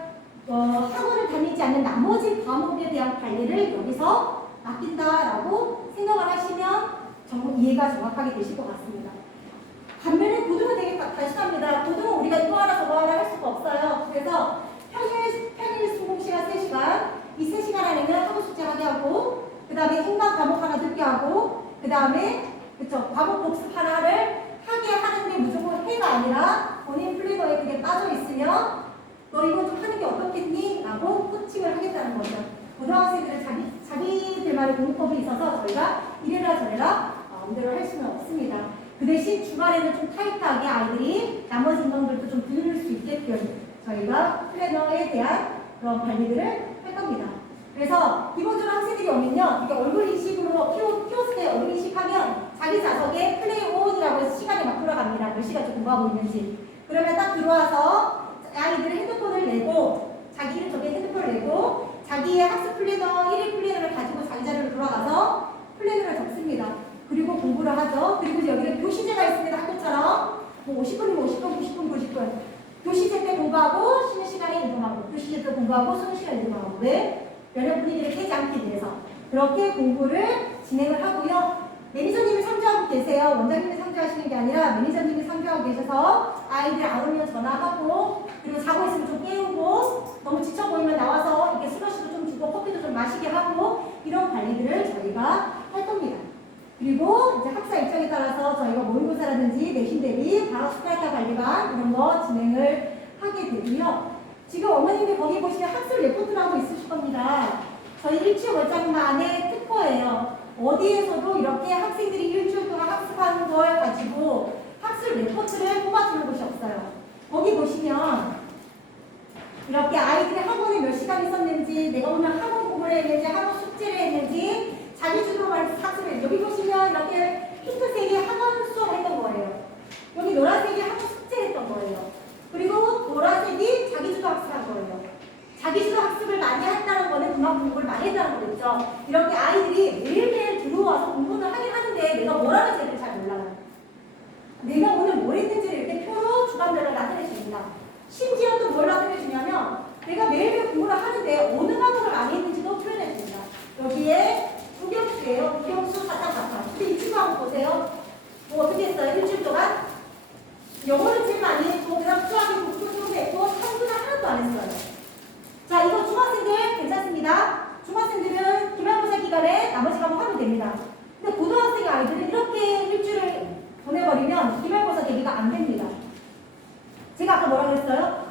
학원을 다니지 않는 나머지 과목에 대한 관리를 여기서 맡긴다라고 생각을 하시면 이해가 정확하게 되실 것 같습니다. 반면에 고등은 되게 단순합니다. 고등은 우리가 이거 하나 저거 하나 할 수가 없어요. 그래서 평일 수공 시간 3시간, 이 3시간 안에는 학원 숙제 하게 하고, 그 다음에 인간 과목 하나 듣게 하고, 그 다음에 그쵸? 과목 복습 하나를 하게 하는데 무조건 해가 아니라 본인 플래너에 그게 빠져 있으면 너 이거 좀 하는 게 어떻겠니? 라고 코칭을 하겠다는 거죠. 고등학생들은 자기들만의 공부법이 있어서 저희가 이래라 저래라 마음대로 할 수는 없습니다. 그 대신 주말에는 좀 타이트하게 아이들이 나머지 인강들도 좀 들을 수 있게끔 저희가 플래너에 대한 그런 관리들을 할 겁니다. 그래서 기본적으로 학생들이 오면요, 이게 얼굴 인식으로 키오스크에 얼굴 인식하면 자기 자석에 플레이 온이라고 해서 시간이 막 돌아갑니다. 몇 시간째 공부하고 있는지. 그러면 딱 들어와서 아이들은 핸드폰을 내고 자기 이름 적힌 핸드폰을 내고 자기의 학습 플래너 1일 플래너를 가지고 자기 자리로 돌아가서 플래너를 적습니다. 그리고 공부를 하죠. 그리고 여기는 교시제가 있습니다. 학교처럼 뭐 50분이면 50분, 90분, 90분. 교시제 때 공부하고 쉬는 시간에 이동하고 교시제 때 공부하고 쉬는 시간에 이동하고 왜? 면역 분위기를 깨지 않기 위해서 그렇게 공부를 진행을 하고요. 매니저님이 상주하고 계세요. 원장님이 상주하시는 게 아니라 매니저님이 상주하고 계셔서 아이들 안 오면 전화하고 그리고 자고 있으면 좀 깨우고 너무 지쳐 보이면 나와서 이렇게 슬러시도 좀 주고 커피도 좀 마시게 하고 이런 관리들을 저희가 할 겁니다. 그리고 이제 학사 일정에 따라서 저희가 모의고사라든지 내신 대비 방학 스파이카 관리반 이런 거 진행을 하게 되고요. 지금 어머님들 거기 보시면 학습 레포트를 하고 있으실 겁니다. 저희 일주일 월장만의 특허예요. 어디에서도 이렇게 학생들이 일주일 동안 학습하는 걸 가지고 학습 레포트를 뽑아주는 곳이 없어요. 거기 보시면 이렇게 아이들이 학원에 몇 시간 있었는지, 내가 오늘 학원 공부를 했는지, 학원 숙제를 했는지, 자기주도로 학습을 여기 보시면 이렇게 핑크색이 학원 수업을 했던 거예요. 여기 노란색이 학원 숙제했던 거예요. 그리고 노란색이 자기주도 학습한 거예요. 자기주도 학습을 많이 한다는 거는 그만큼 공부를 많이 했다는 거겠죠. 이렇게 아이들이 매일매일 들어와서 공부를 하긴 하는데 내가 뭘 하는지를 잘 몰라요. 내가 오늘 뭘 했는지를 이렇게 표로 주간별로 나타내줍니다. 심지어 또 뭘 나타내주냐면 내가 매일매일 공부를 하는데 어느 과목을 많이 했는지도 표현해줍니다. 여기에 국영수예요. 국영수 4.4. 근데 이 친구 한번 보세요. 뭐 어떻게 했어요? 일주일 동안? 영어를 제일 많이 했고 그다음 수학이 국수도 했고 탐구는 하나도 안 했어요. 자, 이거 중학생들 괜찮습니다. 중학생들은 기말고사 기간에 나머지 과목 하면 됩니다. 근데 고등학생 아이들은 이렇게 일주일을 보내버리면 기말고사 대비가 안 됩니다. 제가 아까 뭐라 그랬어요?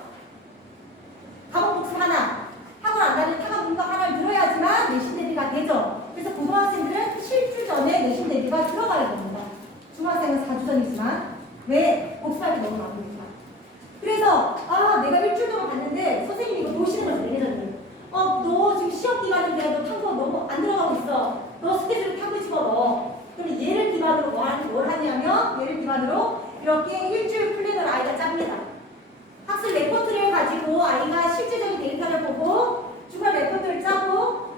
과목 복습 하나, 학원 안 다니는 타가 문과 하나를 들어야지만 내신 대비가 되죠. 그래서 고등학생들은 실주 전에 내신 대비가 들어가야 됩니다. 중학생은 4주 전이지만 왜? 복습하기 너무 많으니까. 그래서 내가 일주일 동안 봤는데 선생님이 이거 보시는 거죠. 매니저님. 너 지금 시험 기간인데 너 탐구 너무 안 들어가고 있어. 너 스케줄을 타고 집어넣어. 그럼 얘를 기반으로 뭘 하냐면 얘를 기반으로 이렇게 일주일 플래너를 아이가 짭니다. 학습 레포트를 가지고 아이가 실질적인 데이터를 보고 주간 레포트를 짜고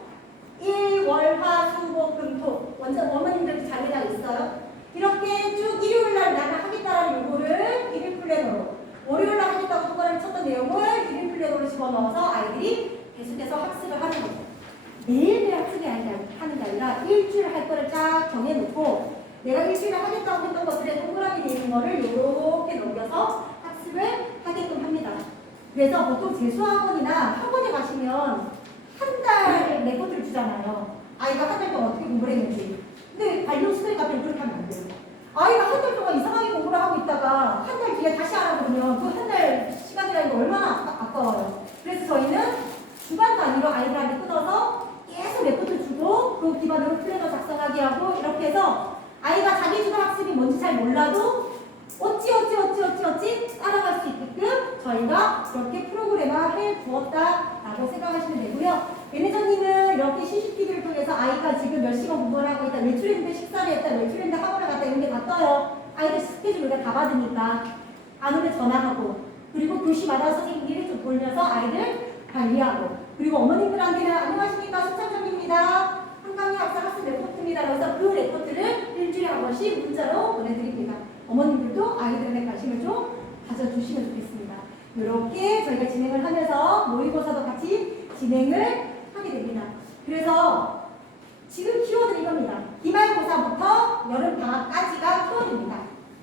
일, 월, 화, 수, 목, 금, 토 어머님들 자료가 있어요. 이렇게 쭉 일요일날 나는 하겠다라는 요구를 일일 플래너로 월요일날 하겠다고 통과를 쳤던 내용을 일일 플래너로 집어넣어서 아이들이 계속해서 학습을 하는 거죠. 매일매일 학습이 하는 게 아니라 일주일 할 거를 쫙 정해놓고 내가 일주일에 하겠다고 했던 것들에 동그라미 되는 거를 이렇게 넘겨서 학습을 하게끔 합니다. 그래서 보통 재수학원이나 학원에 가시면 한 달 레포트를 주잖아요. 아이가 한 달 동안 어떻게 공부를 했는지. 근데 반려 수능 같은 그렇게 하면 안 돼요. 아이가 한 달 동안 이상하게 공부를 하고 있다가 한 달 뒤에 다시 알아보면 그 한 달 시간이라는 게 얼마나 아까워요. 그래서 저희는 주간 단위로 아이들한테 끊어서 계속 레포트 주고 그 기반으로 플래너 작성하게 하고 이렇게 해서 아이가 자기주도 학습이 뭔지 잘 몰라도 어찌 따라갈 수 있게끔 저희가 이렇게 프로그램화 해 두었다라고 생각하시면 되고요. 매니저님은 이렇게 CCTV를 통해서 아이가 지금 몇 시간 공부를 하고 있다, 외출했는데 식사를 했다, 외출했는데 학원을 갔다 이런 게 다 떠요. 아이들 스케줄 우리가 다 받으니까 안 오면 전화하고 그리고 교시마다 선생님들이 좀 돌려서 아이들 관리하고 그리고 어머님들한테는 안녕하십니까 수창점입니다. 한강희 학사 학습 레포트입니다. 그래서 그 레포트를 일주일에 한 번씩 문자로 보내드립니다. 어머님들도 아이들에 관심을 좀 가져주시면 좋겠습니다. 이렇게 저희가 진행을 하면서 모의고사도 같이 진행을 하게 됩니다. 그래서 지금 키워드는 이겁니다. 기말고사부터 여름방학까지가 키워드입니다.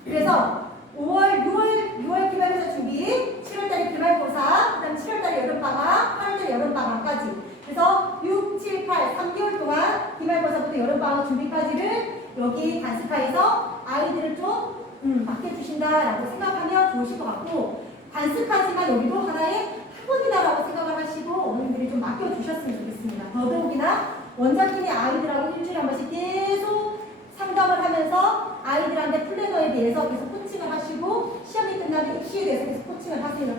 그래서 5월, 6월 기말고사 준비, 7월달에 기말고사, 그 다음 7월달에 여름방학, 8월달에 여름방학까지. 그래서 6, 7, 8, 3개월 동안 기말고사부터 여름방학 준비까지를 여기 반스파에서 아이들을 좀 맡겨주신다라고 생각하면 좋으실 것 같고, 반스파지만 여기도 하나의 학원이다라고 생각을 하시고 어머님들이 좀 맡겨주셨으면 좋겠습니다. 더더욱이나 원장님이 아이들하고 일주일에 한 번씩 계속 상담을 하면서 아이들한테 플래너에 대해서 계속 코칭을 하시고 시험이 끝나면 입시에 대해서 계속 코칭을 하세요.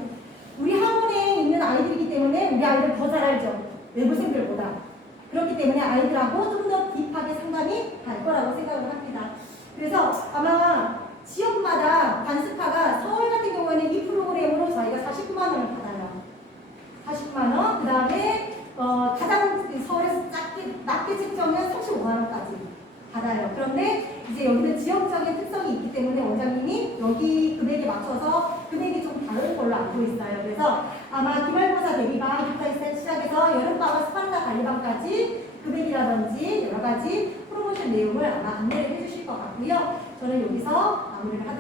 우리 학원에 있는 아이들이기 때문에 우리 아이들 더 잘 알죠. 외부생들보다. 그렇기 때문에 아이들하고 좀 더 딥하게 상담이 갈 거라고 생각을 합니다. 그래서 아마 지역마다 반스파가 서울 같은 경우에는 이 프로그램으로 저희가 49만 원을 받아요. 49만 원. 그 다음에 가장 서울에서 낮게 책정은 35만 원까지 받아요. 그런데 이제 여기는 지역적인 특성이 있기 때문에 원장님이 여기 금액에 맞춰서 금액이 좀 다른 걸로 알고 있어요. 그래서 아마 기말고사 대비반 시작해서 여름방학 스파르타 관리반까지 금액이라든지 여러 가지 프로모션 내용을 아마 안내를 해주실 것 같고요. 저는 여기서 마무리를 하도록